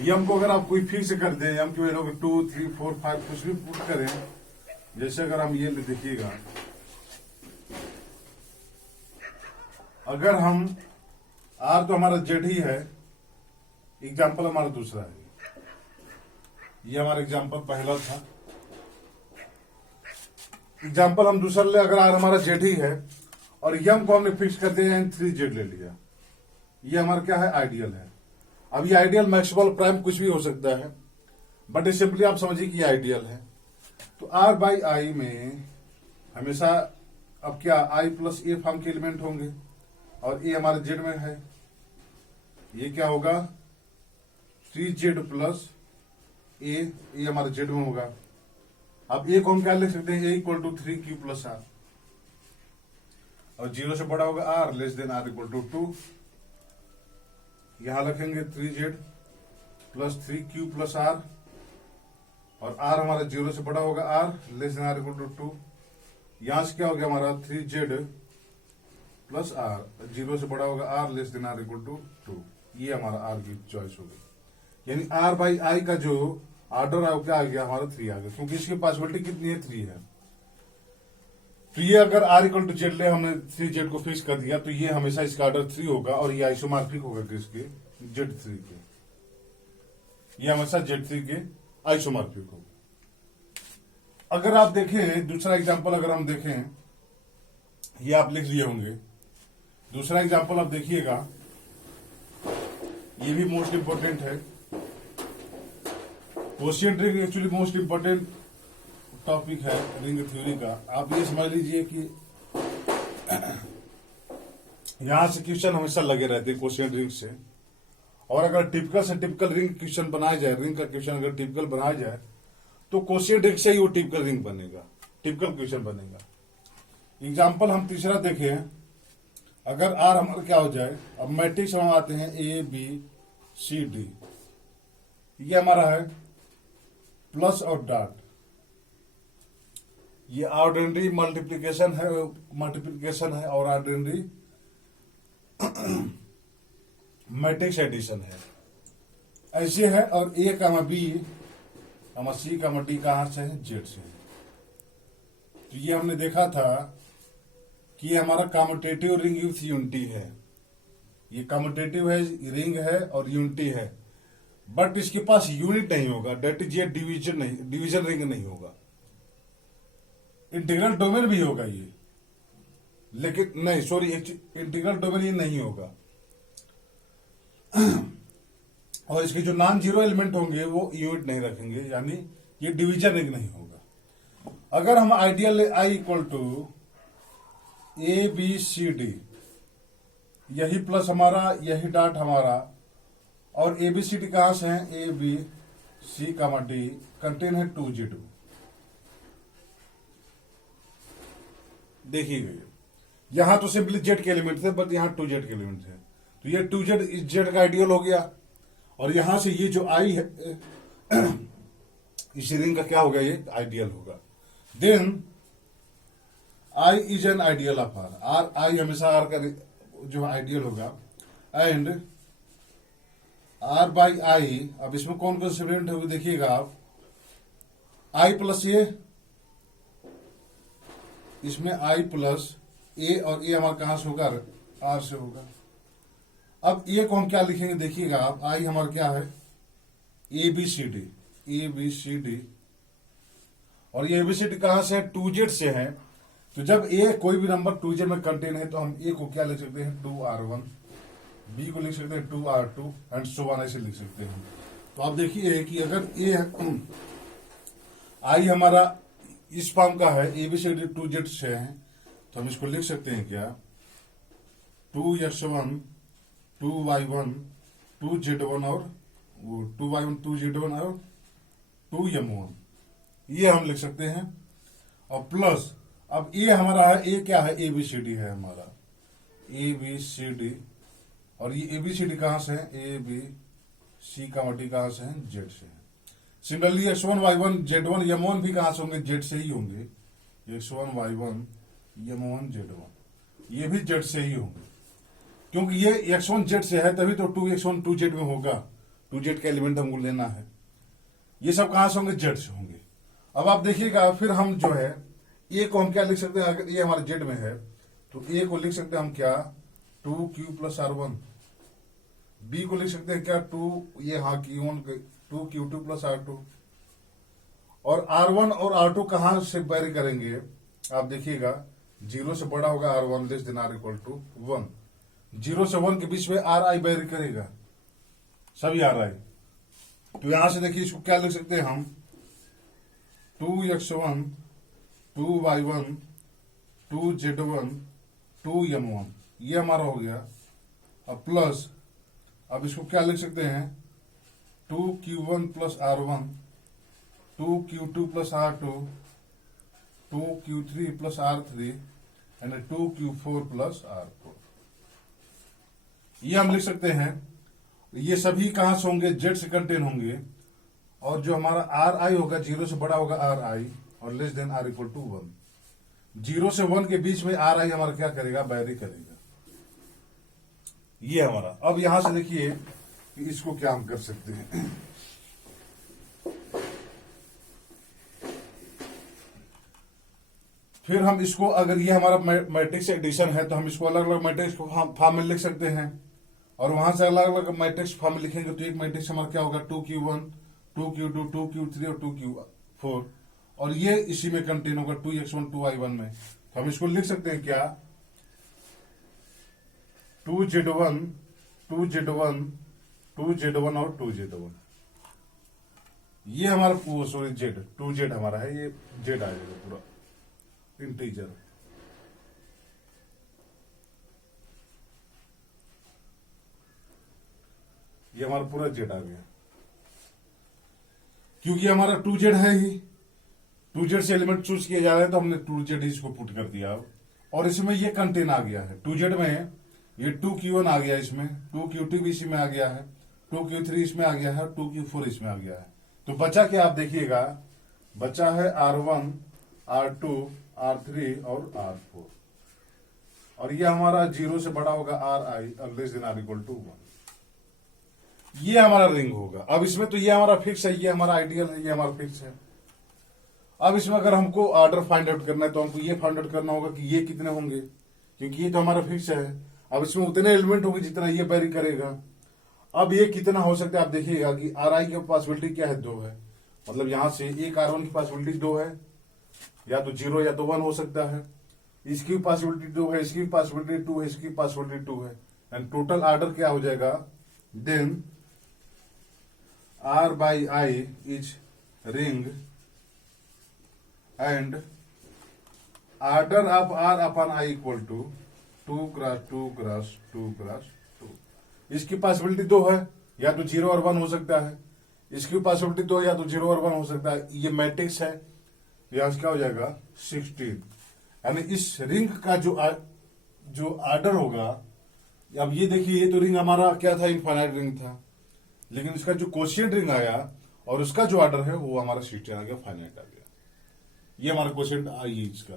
यम को अगर आप कोई फिक्स कर दें, यम की वैल्यू 2, 3, 4, 5 कुछ भी पुट करें, जैसे अगर हम ये देखिएगा, अगर हम आर तो हमारा जेड ही है, एग्जाम्पल हमारा दूसरा है, ये हमारा एग्जाम्पल पहला था। एग्जाम्पल हम दूसरा ले, अगर आर हमारा जेड ही है और यम को हमने फिक्स कर दिया 3 जेड ले लिया, ये हमारा क्या है, आइडियल है। अब ये आइडियल मैक्सिमल प्राइम कुछ भी हो सकता है, बट सिंपली आप समझिए कि ये आइडियल है। तो आर बाई आई में हमेशा अब क्या आई प्लस ए फॉर्म के एलिमेंट होंगे, और ए हमारे जेड में है, ये क्या होगा 3 जेड प्लस ए, ये हमारे जेड में होगा। अब ए को हम क्या लिख सकते हैं, A equal to 3 Q plus R, और 0 से बड़ा होगा R, less than R equal to 2। यहां रखेंगे 3 Z plus 3 Q plus R, और आर हमारा 0 से बड़ा होगा R, less than R equal to 2। यहां से क्या हो गया हमारा 3 जेड प्लस आर, 0 से बड़ा होगा R, less than R equal to 2। ये हमारा आर की चॉइस होगी। यानी आर बाई आई का जो ऑर्डर है वो क्या आ गया हमारा 3 आ गया, क्योंकि इसकी पॉसिबिलिटी कितनी है, 3 है। तो ये अगर आर इक्वल टू जेड ले, हमने 3 जेड को फिक्स कर दिया, तो ये हमेशा इसका ऑर्डर 3 होगा, और ये आइसोमॉर्फिक होगा किसके, Z3 के, ये हमेशा Z3 के आइसोमॉर्फिक होगा। अगर आप देखें दूसरा एग्जांपल, अगर हम देखें, ये आप लिख लिए होंगे, दूसरा एग्जांपल आप देखिएगा, ये भी मोस्ट इंपोर्टेंट है। Quotient ring actually most important topic है रिंग थ्योरी का। आप ये समझ लीजिए कि यहां से क्वेश्चन हमेशा लगे रहते हैं क्वोशिएंट रिंग से, और अगर टिपिकल से टिपिकल रिंग क्वेश्चन बनाया जाए, रिंग का क्वेश्चन अगर टिपिकल बनाया जाए, तो क्वोशिएंट रिंग से ही वो टिपिकल रिंग बनेगा, टिपिकल क्वेश्चन बनेगा। एग्जाम्पल हम तीसरा देखें, अगर आर हमारा क्या हो जाए, अब मैट्रिक्स हम आते हैं ए बी सी डी, ये हमारा है प्लस और डॉट, ये ऑर्डिनरी मल्टीप्लिकेशन है और ऑर्डिनरी मैट्रिक्स एडिशन है, ऐसे है। और ए कामा बी कामा सी कामा डी कहां से है, जेड से है। तो ये हमने देखा था कि ये हमारा कम्यूटेटिव रिंग विथ यूनिटी है, ये कम्यूटेटिव है, रिंग है और यूनिटी है, बट इसके पास यूनिट नहीं होगा, डेट इज ये डिवीजन रिंग नहीं होगा। इंटीग्रल डोमेन भी होगा ये, लेकिन नहीं, सॉरी, इंटीग्रल डोमेन ये नहीं होगा। और इसके जो नॉन जीरो एलिमेंट होंगे वो यूनिट नहीं रखेंगे, यानी ये डिवीजन रिंग नहीं होगा। अगर हम ideal I equal to A B C D, यही प्लस हमारा, यही डॉट हमारा, और ए बी सी डी कहां से है, A B C comma D contain है 2 जेड। देखिए यहां तो सिंपली जेड के एलिमेंट थे, बट यहां 2 जेड के एलिमेंट थे, तो ये 2 जेड इस जेड का आइडियल हो गया। और यहां से ये जो आई है इस रिंग का क्या होगा, ये आइडियल होगा। Then I is an ideal of R, I हमेशा आर का जो आइडियल होगा, एंड आर बाई आई, अब इसमें कौन कौन से एलिमेंट होंगे देखिएगा आप, आई प्लस ए, इसमें आई प्लस ए, और ए हमारा कहां से होगा, आर से होगा। अब ए को हम क्या लिखेंगे देखिएगा आप, आई हमारा क्या है, A B C D, A B C D, और ये एबीसीडी कहां से है, 2Z से है। तो जब ए कोई भी नंबर 2Z में कंटेन है तो हम ए को क्या लिख सकते हैं, 2R1, बी को लिख सकते हैं 2R2 एंड सो ऑन, ऐसे लिख सकते हैं। तो आप देखिए कि अगर ए आई हमारा इस फॉर्म का है, एबीसीडी 2Z से है, तो हम इसको लिख सकते हैं क्या, 2x1 2y1 2z1 और 2y1 2z1 और 2m1, ये हम लिख सकते हैं। और प्लस अब ए हमारा है, ए क्या है, एबीसीडी है हमारा, एबीसीडी, और ये एबीसीडी कहां से है, ए बी सी का मटी कहां से है, जेड से है। Similarly x1 y1 z1 m1 भी कहां से होंगे, जेड से ही होंगे, x1 y1 m1 z1 ये भी जेड से ही होंगे, क्योंकि ये x1 जेड से है तभी तो 2x1 2z में होगा, 2z का एलिमेंट हमको लेना है। ये सब कहां से होंगे, जेड से होंगे। अब आप देखिएगा फिर हम जो है ए को हम क्या लिख सकते हैं, अगर ये हमारे जेड में है तो ए को लिख सकते हैं हम क्या, 2q प्लस R1, बी को लिख सकते हैं क्या, 2 ये हाँ Q1 2q2 प्लस R2, और R1 और R2 कहां से वेरी करेंगे, आप देखिएगा 0 से बड़ा होगा R1 less than R equal to 1, 0 से 1 के बीच में RI वेरी करेगा, सभी RI। तो यहां से देखिए इसको क्या लिख सकते हैं हम, 2x1 2y1 2z1 2m1, ये हमारा हो गया। अब प्लस अब इसको क्या लिख सकते हैं, 2q1 plus R1 2q2 plus R2 2q3 plus R3 and 2q4 plus R4, ये हम लिख सकते हैं। ये सभी कहां से होंगे, जेड से कंटेन होंगे, और जो हमारा आर आई होगा 0 से बड़ा होगा आर आई और less than R equal to 1, 0 से 1 के बीच में आर आई हमारा क्या करेगा, वेरी करेगा, ये हमारा। अब यहां से देखिए कि इसको क्या हम कर सकते हैं, फिर हम इसको, अगर ये हमारा मैट्रिक्स एडिशन है तो हम इसको अलग अलग मैट्रिक्स फॉर्म में लिख सकते हैं, और वहां से अलग अलग मैट्रिक्स फॉर्म में लिखेंगे तो एक मैट्रिक्स हमारा क्या होगा, 2q1 2q2 2q3 और 2q4, और ये इसी में कंटेन होगा 2x1 2y1 में। तो हम इसको लिख सकते हैं क्या, 2z1 2z1 2z1 और 2z1, ये हमारा सॉरी जेड 2z हमारा है, ये जेड आ जाएगा पूरा इंटीजर। ये हमारा पूरा जेड आ गया, क्योंकि हमारा 2z है ही, 2z से एलिमेंट चूज किया जा रहा है तो हमने 2z ही इसको पुट कर दिया। और इसमें ये कंटेन आ गया है 2z में, ये 2q1 आ गया, इसमें 2q2 भी इसी में आ गया है, 2q3 इसमें आ गया है, 2q4 इसमें आ गया है। तो बचा क्या आप देखिएगा, बचा है R1 R2 R3 और R4, और ये हमारा 0 से बड़ा होगा RI और less than R equal to 1, ये हमारा रिंग होगा। अब इसमें तो ये हमारा फिक्स है, ये हमारा आइडियल है, ये हमारा फिक्स है। अब इसमें अगर हमको ऑर्डर फाइंड आउट करना है तो हमको ये फाइंड आउट करना होगा कि ये कितने होंगे, क्योंकि ये तो हमारा फिक्स है। अब इसमें उतने एलिमेंट होंगे जितना ये वेरी करेगा। अब ये कितना हो सकता है आप देखिएगा कि RI की पॉसिबिलिटी क्या है, 2 है, मतलब यहां से एक R1 की पॉसिबिलिटी 2 है, या तो 0 या तो 1 हो सकता है, इसकी पॉसिबिलिटी 2 है, इसकी पॉसिबिलिटी 2 है, इसकी पॉसिबिलिटी 2 है, एंड टोटल ऑर्डर क्या हो जाएगा, then R by I is ring and order of R upon I equal to 2 cross 2 cross 2 cross 2। इसकी पॉसिबिलिटी 2 है, या तो 0 और 1 हो सकता है, इसकी पॉसिबिलिटी 2 या तो 0 और 1 हो सकता है। ये मैट्रिक्स है, यहां से क्या हो जाएगा 16, यानी इस रिंग का जो ऑर्डर होगा, अब ये देखिए ये तो रिंग हमारा क्या था, इनफाइनाइट रिंग था, लेकिन इसका जो क्वोशिएंट रिंग आया और उसका जो ऑर्डर है वो हमारा 16 आ गया, फाइनाइट आ गया। ये हमारा क्वोशिएंट आइए इसका।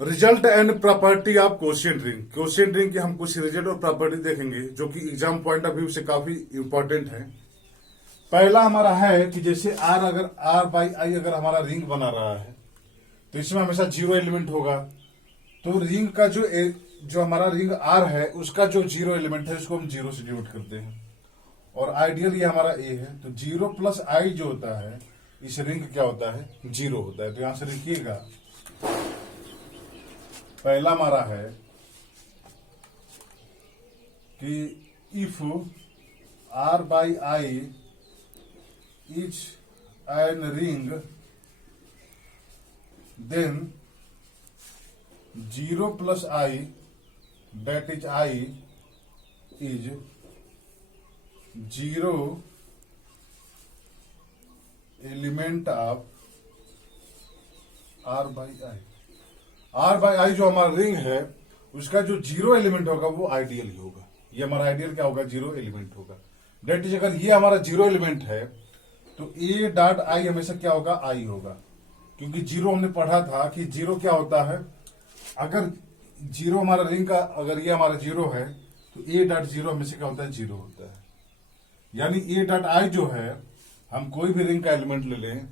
Result and property of quotient ring. Quotient ring के हम कुछ रिजल्ट और प्रॉपर्टी देखेंगे जो कि एग्जाम पॉइंट ऑफ व्यू से काफी इंपॉर्टेंट है। पहला हमारा है कि जैसे आर, अगर आर बाई आई अगर हमारा रिंग बना रहा है तो इसमें हमेशा जीरो एलिमेंट होगा। तो रिंग का जो हमारा रिंग आर है उसका जो जीरो एलिमेंट है उसको हम जीरो से डिनोट करते हैं। और आइडियल ये हमारा ए है, तो जीरो प्लस आई जो होता है इस रिंग क्या होता है, जीरो होता है। तो यहां से लिखिएगा, पहला हमारा है कि if R by I is an ring then zero plus I that is I is zero element of R by I. R by I जो हमारा रिंग है उसका जो जीरो एलिमेंट होगा वो आइडियल ही होगा। ये हमारा आइडियल क्या होगा, जीरो एलिमेंट होगा। डेट इज अगर ये हमारा जीरो एलिमेंट है तो ए डॉट आई हमेशा क्या होगा, आई होगा। क्योंकि जीरो हमने पढ़ा था कि जीरो क्या होता है, अगर जीरो हमारा रिंग का अगर ये हमारा जीरो है तो ए डॉट जीरो हमेशा क्या होता है, जीरो होता है। यानी ए डॉट आई जो है, हम कोई भी रिंग का एलिमेंट ले लें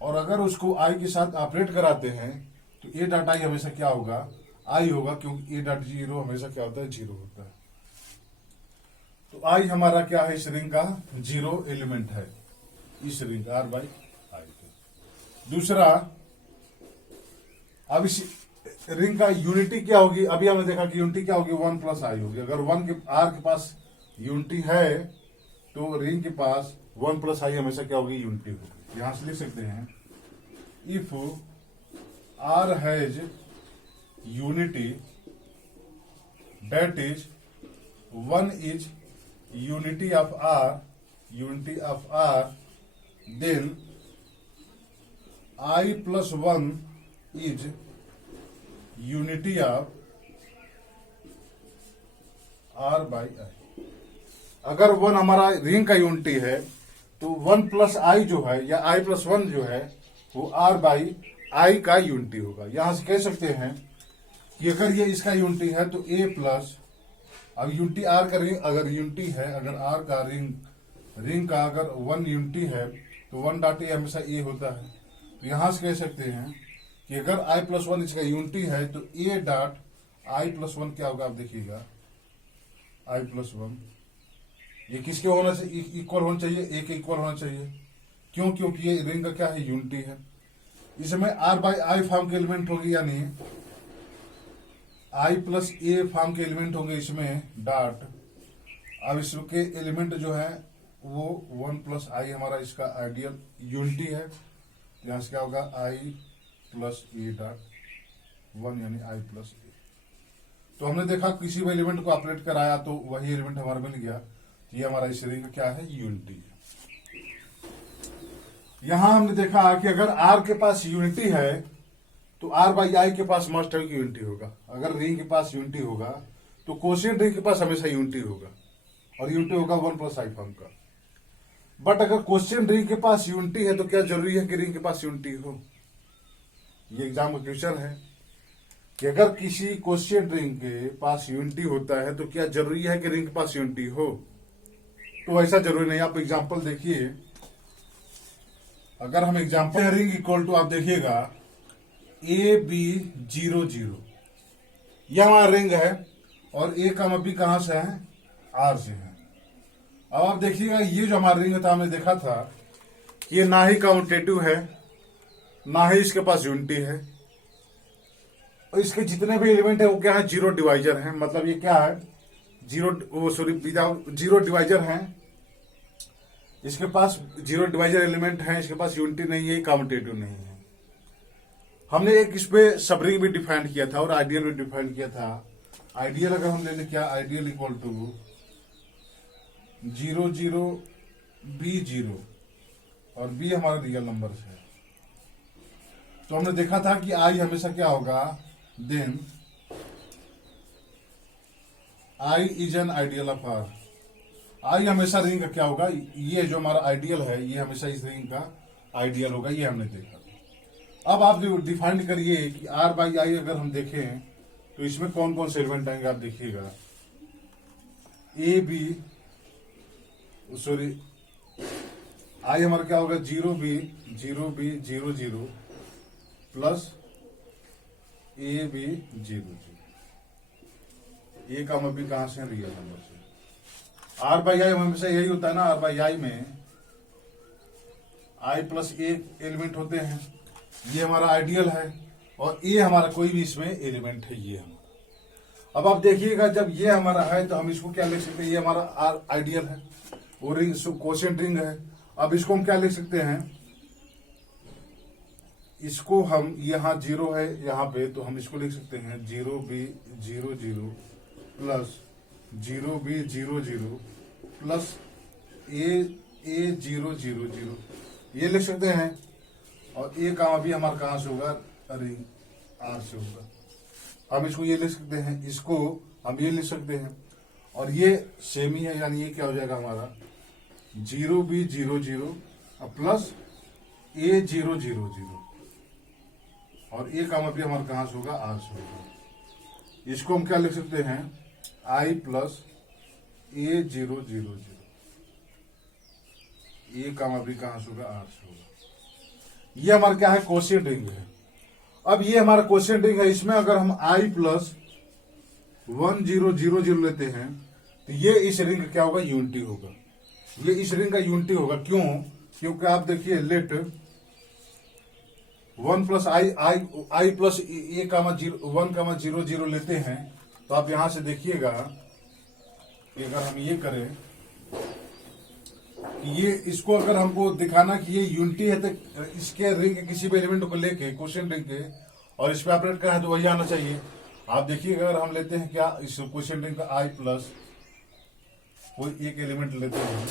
और अगर उसको आई के साथ ऑपरेट कराते हैं तो ए डॉट आई हमेशा क्या होगा, आई होगा, क्योंकि ए डॉट जीरो हमेशा क्या होता है, जीरो होता है। तो आई हमारा क्या है, इस रिंग का जीरो एलिमेंट है, इस रिंग आर बाई आई का। दूसरा, अब इस रिंग का यूनिटी क्या होगी, अभी हमने देखा कि यूनिटी क्या होगी, वन प्लस आई होगी। अगर वन के आर के पास यूनिटी है तो रिंग के पास वन प्लस आई हमेशा क्या होगी, यूनिटी होगी। यहां से लिख सकते हैं, if R has unity that is one is unity of R then I plus one is unity of R by I. अगर वन हमारा रिंग का यूनिटी है तो वन प्लस आई जो है या आई प्लस वन जो है वो आर बाई आई का यूनिटी होगा। यहां से कह सकते हैं कि अगर ये इसका यूनिटी है तो ए प्लस, अब यूनिटी आर का रिंग अगर यूनिटी है, अगर आर का रिंग का अगर वन यूनिटी है तो वन डॉट ए हमेशा ए होता है। तो यहां से कह सकते हैं कि अगर आई प्लस वन इसका यूनिटी है तो ए डॉट आई प्लस वन क्या होगा, आप देखिएगा, आई प्लस वन ये किसके होना चाहिए, इक्वल होना चाहिए, ए के इक्वल होना चाहिए। क्यों, क्योंकि ये रिंग का क्या है, यूनिटी है। इसमें आर बाई आई फॉर्म के एलिमेंट होगी, यानी आई प्लस ए फॉर्म के एलिमेंट होंगे इसमें डॉट। अब इसके एलिमेंट जो है वो वन प्लस आई हमारा इसका आइडियल यूनिटी है। तो यहां से क्या होगा, आई प्लस ए डॉट वन यानी आई प्लस ए। तो हमने देखा किसी भी एलिमेंट को ऑपरेट कराया तो वही एलिमेंट हमारा मिल गया। ये हमारा इस रिंग का क्या है, यूनिटी है। यहां हमने देखा कि अगर आर के पास यूनिटी है तो आर बाई आई के पास मस्ट है यूनिटी होगा। अगर रिंग के पास यूनिटी होगा तो क्वोशिएंट रिंग के पास हमेशा यूनिटी होगा और यूनिटी होगा वन प्लस आई फॉर्म का। बट अगर क्वोशिएंट रिंग के पास यूनिटी है तो क्या जरूरी है कि रिंग के पास यूनिटी हो? ये एग्जाम का क्वेश्चन है कि अगर किसी क्वोशिएंट रिंग के पास यूनिटी होता है तो क्या जरूरी है कि रिंग के पास यूनिटी हो? तो ऐसा जरूरी नहीं। आप एग्जांपल देखिए, अगर हम एग्जांपल रिंग इक्वल टू, आप देखिएगा ए बी जीरो जीरो, यह हमारा रिंग है और ए का मपी कहां से है, आर से है। अब आप देखिएगा ये जो हमारा रिंग था, हमने देखा था ये ना ही काउंटेटिव है ना ही इसके पास यूनिटी है और इसके जितने भी एलिमेंट है वो क्या है, जीरो डिवाइजर है। मतलब ये क्या है, जीरो डिवाइजर है। इसके पास जीरो डिवाइजर एलिमेंट है, इसके पास यूनिटी नहीं है, काउंटेटिव नहीं है। हमने एक इस पे सबरिंग भी डिफाइन किया था और आइडियल भी डिफाइन किया था। आइडियल अगर हम ले लें, क्या ideal equal to zero zero B zero और बी हमारा रियल नंबर है। तो हमने देखा था कि आई हमेशा क्या होगा, then I is an ideal of R. I हमेशा रिंग का क्या होगा, ये जो हमारा आइडियल है ये हमेशा इस रिंग का आइडियल होगा, ये हमने देखा। अब आप डिफाइन करिए कि आर बाई आई अगर हम देखें तो इसमें कौन कौन से एलिमेंट आएंगे। आप देखिएगा ए बी सॉरी आई हमारा क्या होगा 0B 0 प्लस AB 0 ए का भी कहां से रियल नंबर से। आर बाई आई हमेशा यही होता है ना, आर बाई आई में आई प्लस ए एलिमेंट होते हैं, ये हमारा आइडियल है, और ए हमारा कोई भी इसमें एलिमेंट है ये हमारा। अब आप देखिएगा जब ये हमारा है तो हम इसको क्या लिख सकते हैं, ये हमारा आर आइडियल है और रिंग क्वोशिएंट रिंग है। अब इसको हम क्या लिख सकते हैं, इसको हम यहाँ 0 है यहाँ पे, तो हम इसको लिख सकते हैं 0B 0 plus 0B 0 plus A 0 ये लिख सकते हैं। और ए का भी हमारा कहां से होगा, अरे आर से होगा। हम इसको ये लिख सकते हैं, इसको हम ये लिख सकते हैं, और ये सेम ही है, यानी ये क्या हो जाएगा हमारा 0B 0 प्लस A 0 और ए का भी हमारा कहां से होगा, आर से होगा। इसको हम क्या लिख सकते हैं, I प्लस A 0 ए का भी कहां से होगा, आर से होगा। ये हमारा क्या है, क्वोशिएंट रिंग है। अब ये हमारा क्वोशिएंट रिंग है, इसमें अगर हम I प्लस 1 0 0 लेते हैं तो ये इस रिंग का क्या होगा, यूनिटी होगा। ये इस रिंग का यूनिटी होगा। क्यों? क्योंकि आप देखिए लेट 1 प्लस आई प्लस ए का 1 0 लेते हैं, तो आप यहां से देखिएगा कि अगर हम ये करें, ये इसको अगर हमको दिखाना कि ये यूनिटी है तो इसके रिंग के किसी भी एलिमेंट को लेके क्वोशिएंट रिंग के और इस पे ऑपरेट करना है तो वही आना चाहिए। आप देखिए अगर हम लेते हैं क्या, इस क्वोशिएंट रिंग का आई प्लस कोई एक एलिमेंट लेते हैं,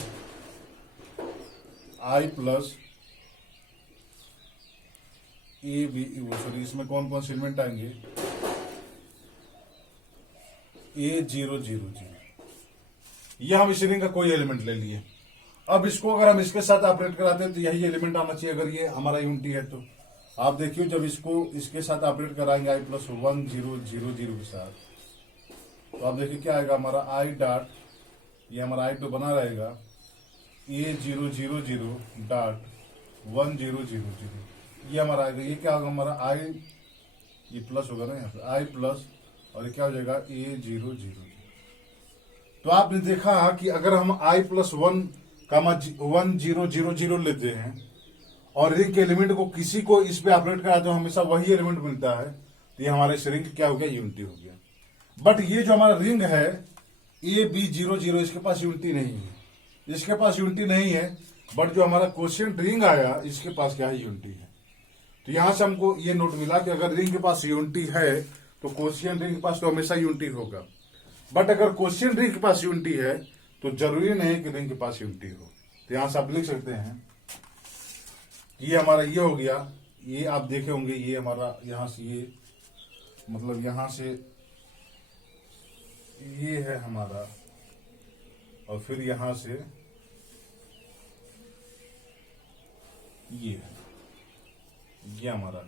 आई प्लस ए बी, सॉरी इसमें कौन कौन से एलिमेंट आएंगे, A 0 ये हम इस रिंग का कोई एलिमेंट ले लिए। अब इसको अगर हम इसके साथ ऑपरेट कराते हैं तो यही एलिमेंट आना चाहिए, अगर ये हमारा यूनिटी है तो। आप देखिए जब इसको इसके साथ ऑपरेट कराएंगे आई प्लस 1 0 के साथ, तो आप देखिए क्या आएगा हमारा आई डॉट, ये हमारा आई तो बना रहेगा A 0 डॉट 1 0 ये हमारा आएगा। ये क्या होगा हमारा आई, ये प्लस होगा ना यहाँ पे, आई प्लस और ये क्या हो जाएगा A 0 तो आपने देखा कि अगर हम आई प्लस 1 0 लेते हैं और रिंग के एलिमेंट को किसी को इस पे ऑपरेट कराते तो हमेशा वही एलिमेंट मिलता है, तो ये हमारे इस रिंग क्या हो गया, यूनिटी हो गया। बट ये जो हमारा रिंग है A B 0 इसके पास यूनिटी नहीं है, इसके पास यूनिटी नहीं है, बट जो हमारा क्वोशिएंट रिंग आया इसके पास क्या है, यूनिटी है। तो यहां से हमको ये नोट मिला कि अगर रिंग के पास यूनिटी है तो क्वोशिएंट रिंग के पास तो हमेशा यूनिटी होगा। बट अगर क्वोशिएंट रिंग के पास यूनिटी है तो जरूरी नहीं है कि रिंग के पास यूनिटी हो। तो यहां से आप लिख सकते हैं ये हमारा ये हो गया, ये आप देखे होंगे ये हमारा यहां से ये मतलब यहां से ये है हमारा, और फिर यहां से ये है, ये हमारा।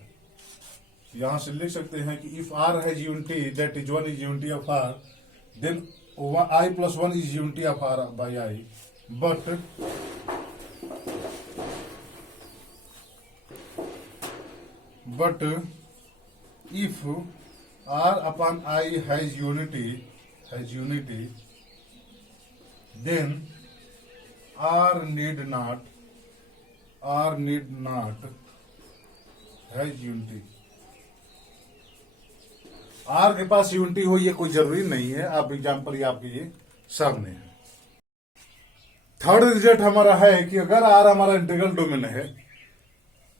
यहां से लिख सकते हैं कि if R has unity that is 1 is unity of R, then I plus 1 is unity of R by I, but if R upon I has unity, then R need not has unity। R के पास unity हो ये कोई जरूरी नहीं है। आप example ये आपके ये सामने है। थर्ड रिजल्ट हमारा है कि अगर आर हमारा इंटीग्रल डोमेन है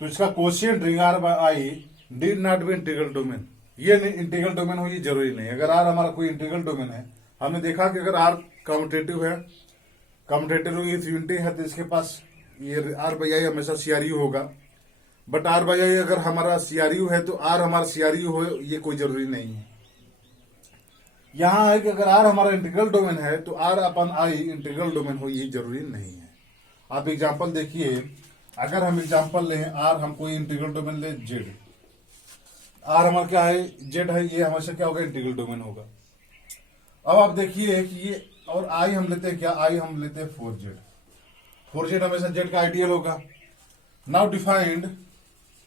तो इसका quotient ring R by I need not be integral domain. ये इंटीग्रल डोमेन हो ये जरूरी नहीं है। अगर आर हमारा कोई इंटीग्रल डोमेन है, हमने देखा कि अगर आर कम्यूटेटिव है, कम्यूटेटिव यूनिटी है तो इसके पास ये आर बाई आई हमेशा सीआरयू होगा। बट आर बाई आई अगर हमारा सीआरयू है तो आर हमारा सीआरयू हो ये कोई जरूरी नहीं है। यहां है कि अगर आर हमारा इंटीग्रल डोमेन है तो R upon I integral domain हो ये जरूरी नहीं है। आप एग्जांपल देखिए, अगर हम एग्जांपल लें आर हम कोई इंटीग्रल डोमेन ले जेड, आर हमारा क्या है, जेड है, ये हमेशा क्या होगा, इंटीग्रल डोमेन होगा। अब आप देखिए कि ये, और आई हम लेते हैं क्या, आई हम लेते हैं 4z। 4z हमेशा जेड का आइडियल होगा। Now defined,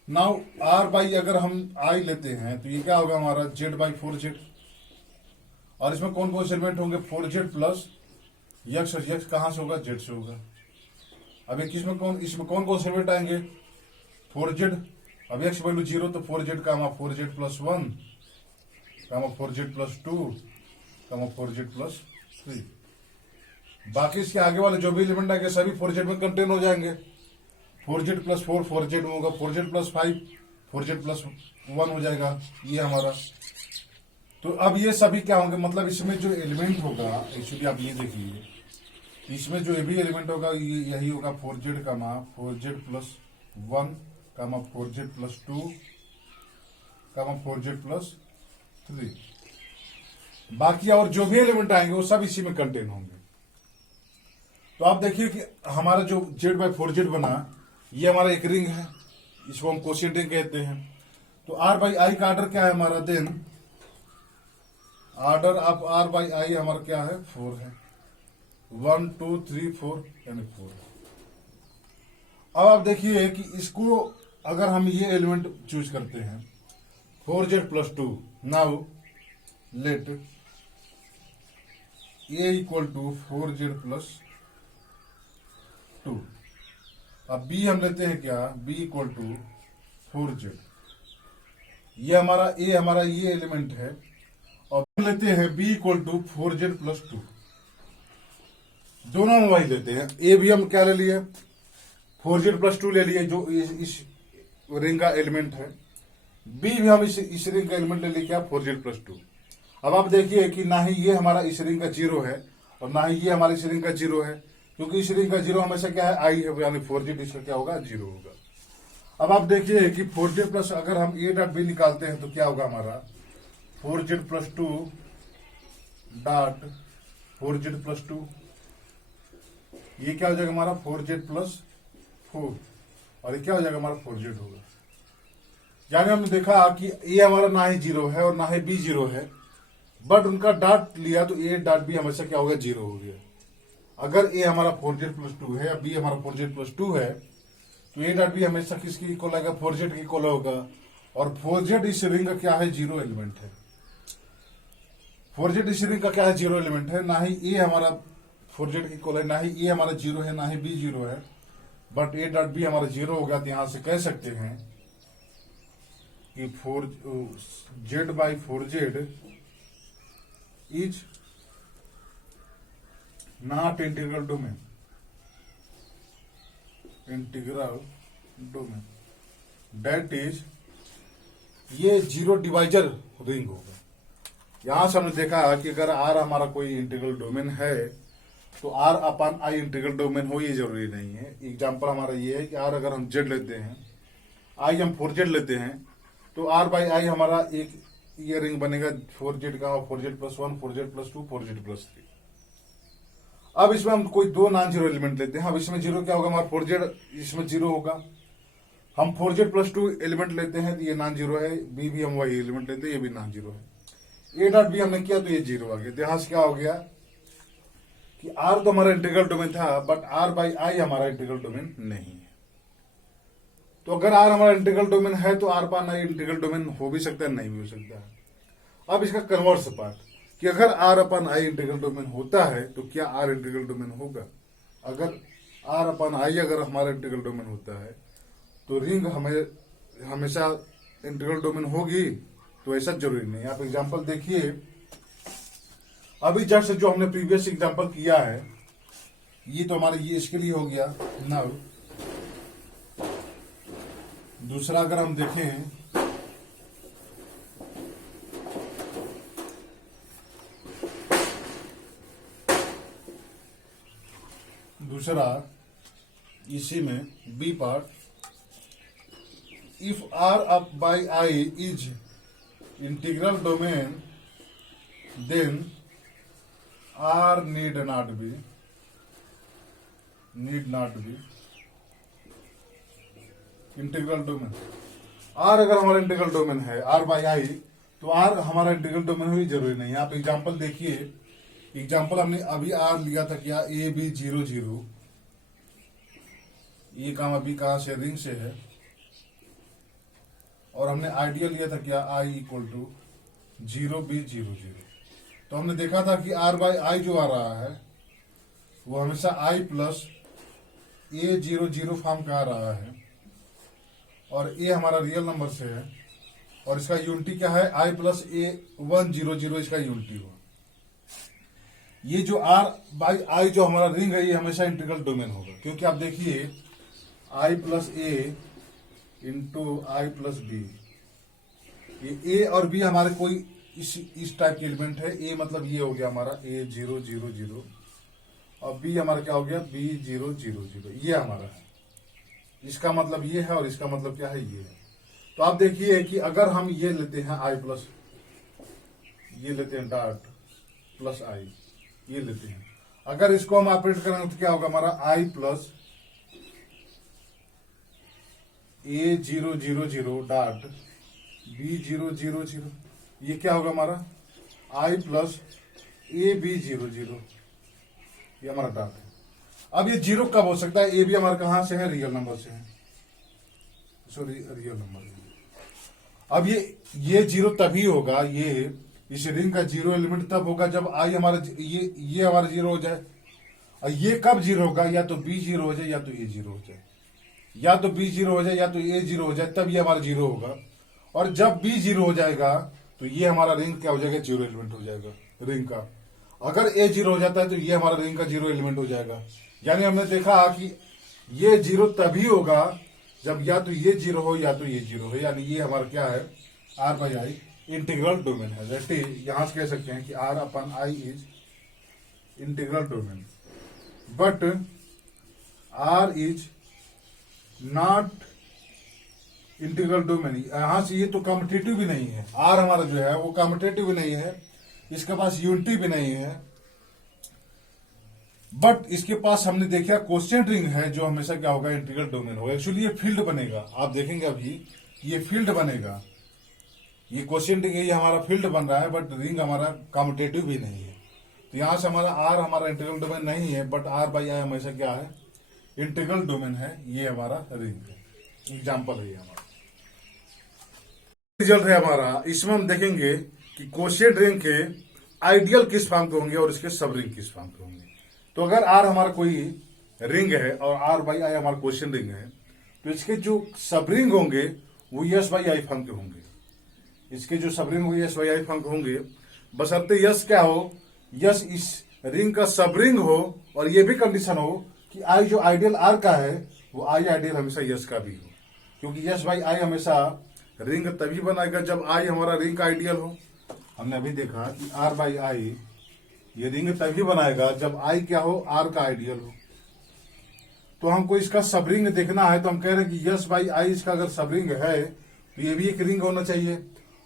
now R by अगर हम आई लेते हैं तो ये क्या होगा हमारा, जेड बाई 4z। और इसमें कौन कौन से एलिमेंट होंगे, 4z प्लस यक्स, और यक्स कहां से होगा, जेड से होगा। अब इसमें कौन कौन से एलिमेंट आएंगे, 4z। अब एक्स वैल्यू 0 तो 4z का 4z प्लस 1 का 4z प्लस 2 का 4z प्लस 3। बाकी इसके आगे वाले जो भी एलिमेंट आएंगे सभी 4z में कंटेन हो जाएंगे। 4z प्लस 4 4z में होगा, 4z प्लस 5 4z प्लस 1 हो जाएगा ये हमारा। तो अब ये सभी क्या होंगे, मतलब इसमें जो एलिमेंट होगा, एक्चुअली आप ये देखिए, इसमें जो भी एलिमेंट होगा ये यही होगा, 4z का 4z प्लस 1 का 4z प्लस 2 का 4z प्लस 3। बाकी और जो भी एलिमेंट आएंगे वो सब इसी में कंटेन होंगे। तो आप देखिए कि हमारा जो z बाई 4z बना, ये हमारा एक रिंग है, इसको हम कोशिएंट रिंग कहते हैं। तो r बाई आई का आर्डर क्या है हमारा, then order of r by I हमारा क्या है, 4 है। 1 2 3 4 यानी 4। अब आप देखिए कि इसको अगर हम ये एलिमेंट चूज करते हैं 4z plus 2, now let a equal to 4z plus 2। अब b हम लेते हैं क्या, b इक्वल टू 4z। ये हमारा a हमारा ये एलिमेंट है, और हम लेते हैं b equal to 4z plus 2। दोनों हम वही लेते हैं। a भी हम क्या ले लिए, 4z प्लस 2 ले लिए, जो इस रिंग का एलिमेंट है। b भी हम इस रिंग का एलिमेंट ले लिए क्या, 4z प्लस 2। अब आप देखिए कि ना ही ये हमारा इस रिंग का 0 है और ना ही ये हमारे इस रिंग का 0 है, क्योंकि इस रिंग का 0 हमेशा क्या है, आई है, यानी 4z, इसका क्या होगा, 0 होगा। अब आप देखिए कि 4z प्लस अगर हम a डॉट बी निकालते हैं तो क्या होगा हमारा, 4z plus 2 dot 4z plus 2। ये क्या हो जाएगा हमारा, 4z प्लस 4, और ये क्या हो जाएगा हमारा, 4z होगा। यानी हमने देखा कि ए हमारा ना ही 0 है और ना ही बी 0 है, बट उनका डॉट लिया तो ए डॉट बी हमेशा क्या होगा, 0 हो गया। अगर ए हमारा 4z प्लस 2 है, बी हमारा 4z प्लस 2 है, तो ए डॉट बी हमेशा किसकी इक्वल आएगा, 4z की इक्वल होगा। और 4z इस रिंग का क्या है, 0 एलिमेंट है। 4z इस रिंग का क्या है, 0 एलिमेंट है। ना ही ए हमारा 4z की इक्वल है, ना ही ए हमारा 0 है, ना ही बी 0 है, बट ए डॉट बी हमारा 0 होगा। तो यहां से कह सकते हैं कि z by 4z is not integral domain, integral domain that is, ये 0 डिवाइजर रिंग होगा। यहां से हमने देखा कि अगर आर हमारा कोई इंटीग्रल डोमेन है तो R upon I integral domain हो, ये जरूरी नहीं है। एग्जांपल हमारा ये है कि आर अगर हम जेड लेते हैं, आई हम 4z लेते हैं, तो आर बाई आई हमारा एक ये रिंग बनेगा 4z का, 4z plus 1 4z plus 2 4z plus 3। अब इसमें हम कोई दो नॉन जीरो एलिमेंट लेते हैं। अब इसमें जीरो क्या होगा हमारा, 4z इसमें 0 होगा। हम 4z प्लस 2 एलिमेंट लेते हैं तो ये नॉन जीरो है, बी भी हम वही एलिमेंट लेते हैं, ये भी नॉन जीरो है। ए डॉट बी हमने किया तो ये 0 आ गया। तो यहां से क्या हो गया कि आर तो हमारा इंटीग्रल डोमेन था, बट आर बाई आई हमारा इंटीग्रल डोमेन नहीं है। तो अगर आर हमारा इंटीग्रल डोमेन है तो आर पान आई इंटीग्रल डोमेन हो भी सकता है, नहीं भी हो सकता है। अब इसका कन्वर्स पार्ट कि अगर R upon I integral domain होता है तो क्या आर इंटीग्रल डोमेन होगा। अगर आर अपन आई अगर हमारा इंटीग्रल डोमेन होता है तो रिंग हमें हमेशा इंटीग्रल डोमेन होगी, तो ऐसा जरूरी नहीं। आप एग्जांपल देखिए, अभी जस्ट जो हमने प्रीवियस एग्जांपल किया है, ये तो हमारा ये इसके लिए हो गया। नाउ दूसरा अगर हम देखें, दूसरा इसी में B part, if R up by I is integral domain then R need not be integral domain. R अगर हमारा इंटीग्रल डोमेन है आर बाई आई, तो आर हमारा इंटीग्रल डोमेन हुई जरूरी नहीं है। आप एग्जाम्पल देखिए, एग्जाम्पल हमने अभी आर लिया था क्या, ए बी 0 0, ये काम अभी कहां से, रिंग से है, और हमने आइडियल लिया था क्या, आई इक्वल टू 0 B 0 0। तो हमने देखा था कि आर बाई आई जो आ रहा है वो हमेशा आई प्लस ए 0 0 फॉर्म का आ रहा है, और ए हमारा रियल नंबर से है, और इसका यूनिटी क्या है, आई प्लस ए 1 0 0 इसका यूनिटी हुआ। ये जो आर बाई आई जो हमारा रिंग है ये हमेशा इंटीग्रल डोमेन होगा, क्योंकि आप देखिए आई प्लस ए इंटू आई प्लस बी, ये ए और बी हमारे कोई इस टाइप के एलिमेंट है। ए मतलब ये हो गया हमारा ए 0 0 0, और बी हमारा क्या हो गया, बी 0 0 0, ये हमारा है। इसका मतलब ये है और इसका मतलब क्या है, ये है। तो आप देखिए कि अगर हम ये लेते हैं आई प्लस, ये लेते हैं डॉट प्लस आई, ये लेते हैं, अगर इसको हम ऑपरेट करेंगे तो क्या होगा हमारा, आई प्लस ए 0 0 0 डॉट बी 0 0 0, ये क्या होगा हमारा, आई प्लस ए बी 0 0, ये हमारा डॉट है। अब ये जीरो कब हो सकता है, ए भी हमारा कहां से है, रियल नंबर से है, सॉरी रियल नंबर। अब ये जीरो तभी होगा, ये इस रिंग का जीरो एलिमेंट तब होगा जब आई हमारा ये हमारा जीरो हो जाए। और ये कब जीरो होगा, या तो बी जीरो हो जाए या तो ए जीरो हो जाए, या तो बी जीरो हो जाए या तो ए जीरो हो जाए, तब ये हमारा जीरो होगा। और जब बी जीरो हो जाएगा तो ये हमारा रिंग क्या हो जाएगा, जीरो एलिमेंट हो जाएगा रिंग का। अगर ए जीरो हो जाता है तो ये हमारा रिंग का जीरो एलिमेंट हो जाएगा। यानी हमने देखा कि ये जीरो तभी होगा जब या तो ये जीरो हो या तो ये जीरो हो, यानी ये हमारा क्या है, R by I integral domain है। जैसे यहां से कह सकते हैं कि R upon I is integral domain, but R is not integral domain. यहां से ये तो कम्यूटेटिव भी नहीं है, आर हमारा जो है वो कम्यूटेटिव भी नहीं है, इसके पास यूनिटी भी नहीं है, बट इसके पास हमने देखा क्वेश्चन रिंग है जो हमेशा क्या होगा, इंटीग्रल डोमेन होगा। एक्चुअली ये फील्ड बनेगा, आप देखेंगे अभी ये फील्ड बनेगा, ये क्वेश्चन रिंग ये हमारा फील्ड बन रहा है, बट रिंग हमारा कम्यूटेटिव भी नहीं है। तो यहां से हमारा आर हमारा इंटीग्रल डोमेन नहीं है, बट आर बाई आई हमेशा क्या है, इंटीग्रल डोमेन है। ये हमारा रिंग है, एग्जाम्पल है ये हमारा। रिजल्ट है हमारा, इसमें हम देखेंगे कि क्वेश्चन रिंग के आइडियल किस फॉर्म के होंगे और इसके सब रिंग किस फॉर्म के होंगे। तो अगर आर हमारा कोई रिंग है और आर बाई आई हमारा क्वेश्चन रिंग है, तो इसके जो सब रिंग होंगे वो यस बाई आई फॉर्म के होंगे। इसके जो सब रिंग होंगे यस बाई आई फॉर्म के होंगे, बशर्ते यस क्या हो, यस इस रिंग का सब रिंग हो, और ये भी कंडीशन हो कि आई जो आइडियल आर का है वो आई आइडियल हमेशा यस का भी हो, क्योंकि यस बाई आई हमेशा रिंग तभी बनाएगा जब आई हमारा रिंग का आइडियल हो। हमने अभी देखा कि आर बाई आई ये रिंग तभी बनाएगा जब आई क्या हो, आर का आइडियल हो। तो हमको इसका सब रिंग देखना है, तो हम कह रहे हैं कि यस बाई आई इसका अगर सब रिंग है तो ये भी एक रिंग होना चाहिए,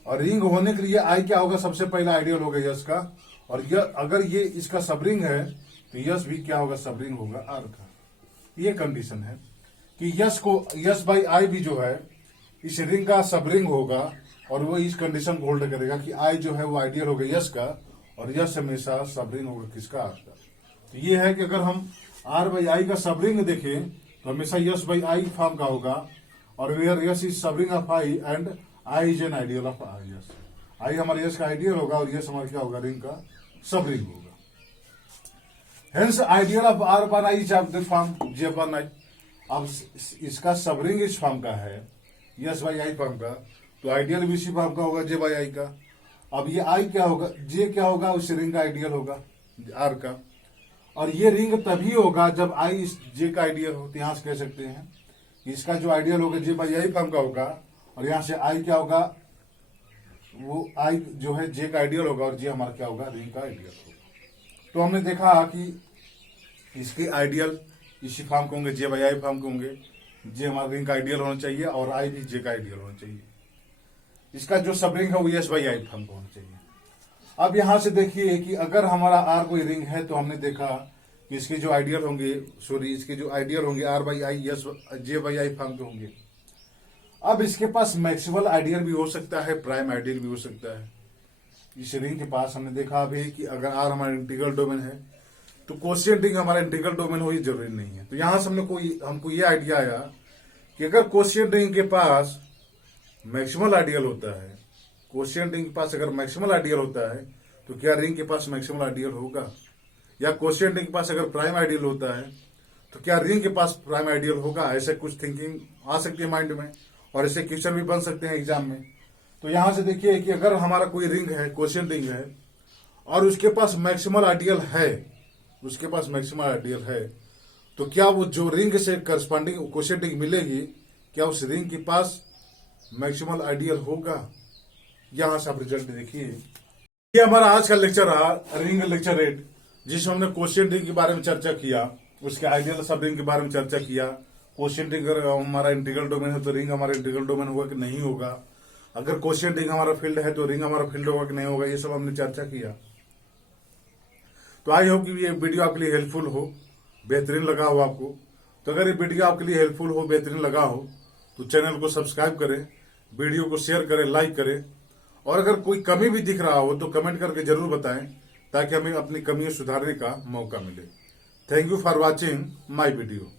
और रिंग होने के लिए आई क्या होगा, सबसे पहला आइडियल होगा यस का, और अगर ये इसका सब रिंग है तो यस भी क्या होगा, सब रिंग होगा आर का। ये कंडीशन है कि यस को यस बाई आई भी जो है इस रिंग का सब रिंग होगा, और वो इस कंडीशन को होल्ड करेगा कि आई जो है वो आइडियल होगा यस का, और यस हमेशा सब रिंग होगा किसका, आर का। तो ये है कि अगर हम आर बाई आई का सब रिंग देखें तो हमेशा यस बाई आई फॉर्म का होगा, और where S is subring of I and I is an ideal of I S. I हमारे यस का आइडियल होगा और यस हमारा क्या होगा, रिंग का सब रिंग होगा। Hence ideal of R upon I is of the form J upon I. अब इसका सब रिंग इस फॉर्म का है, यस बाई आई फॉर्म का, तो आइडियल भी इसी फॉर्म का होगा, जे बाई आई का। अब ये आई क्या होगा, जे क्या होगा, उस रिंग का आइडियल होगा आर का, और ये रिंग तभी होगा जब आई इस जे का आइडियल हो। तो यहां से कह सकते हैं कि इसका जो आइडियल होगा जे बाई आई फॉर्म का होगा, और यहां से आई क्या होगा, वो आई जो है जे का आइडियल होगा, और जे हमारा क्या होगा, रिंग का आइडियल होगा। तो हमने देखा कि इसके आइडियल इसी फॉर्म के होंगे, जे बाई आई फॉर्म के होंगे, जे हमारा रिंग का आइडियल होना चाहिए, और आई भी जे का आइडियल होना चाहिए। इसका जो सब रिंग है वो यस बाई आई फॉर्म का होना चाहिए। अब यहां से देखिए कि अगर हमारा आर कोई रिंग है तो हमने देखा कि इसके जो आइडियल होंगे, सॉरी इसके जो आइडियल होंगे R by I yes J by I form के होंगे। अब इसके पास मैक्सिमल आइडियल भी हो सकता है, प्राइम आइडियल भी हो सकता है। इस रिंग के पास हमने देखा अभी कि अगर आर हमारा इंटीग्रल डोमेन है तो कोशिएंट रिंग हमारा इंटीग्रल डोमेन हो, ये जरूरी नहीं है। तो यहां से हमको ये आइडिया आया कि अगर कोशिएंट रिंग के पास मैक्सिमल आइडियल होता है, कोशिएंट रिंग के पास अगर मैक्सिमल आइडियल होता है तो क्या रिंग के पास मैक्सिमल आइडियल होगा, या कोशिएंट रिंग के पास अगर प्राइम आइडियल होता है तो क्या रिंग के पास प्राइम आइडियल होगा। ऐसे कुछ थिंकिंग आ सकती है माइंड में, और ऐसे क्वेश्चन भी बन सकते हैं एग्जाम में। तो यहां से देखिए कि अगर हमारा कोई रिंग है, कोशिएंट रिंग है, और उसके पास मैक्सिमल आइडियल है, उसके पास मैक्सिमल आइडियल है, तो क्या वो जो रिंग से करस्पॉन्डिंग कोशिएंट रिंग मिलेगी, क्या उस रिंग के पास मैक्सिमल आइडियल होगा। यहां से आप रिजल्ट देखिए। ये हमारा आज का लेक्चर रहा, रिंग लेक्चर 8, जिसमें हमने कोशिएंट रिंग के बारे में चर्चा किया, उसके आइडियल सब रिंग के बारे में चर्चा किया। कोशिएंट रिंग अगर हमारा इंटीग्रल डोमेन है तो रिंग हमारा इंटीग्रल डोमेन होगा कि नहीं होगा, अगर कोशिएंट रिंग हमारा फील्ड है तो रिंग हमारा फील्ड होगा कि नहीं होगा, ये सब हमने चर्चा किया। तो आई होप कि ये वीडियो आपके लिए हेल्पफुल हो, बेहतरीन लगा हो आपको। तो अगर ये वीडियो आपके लिए हेल्पफुल हो, बेहतरीन लगा हो, तो चैनल को सब्सक्राइब करें, वीडियो को शेयर करें, लाइक करें, और अगर कोई कमी भी दिख रहा हो तो कमेंट करके जरूर बताएं, ताकि हमें अपनी कमियां सुधारने का मौका मिले। Thank you for watching my video.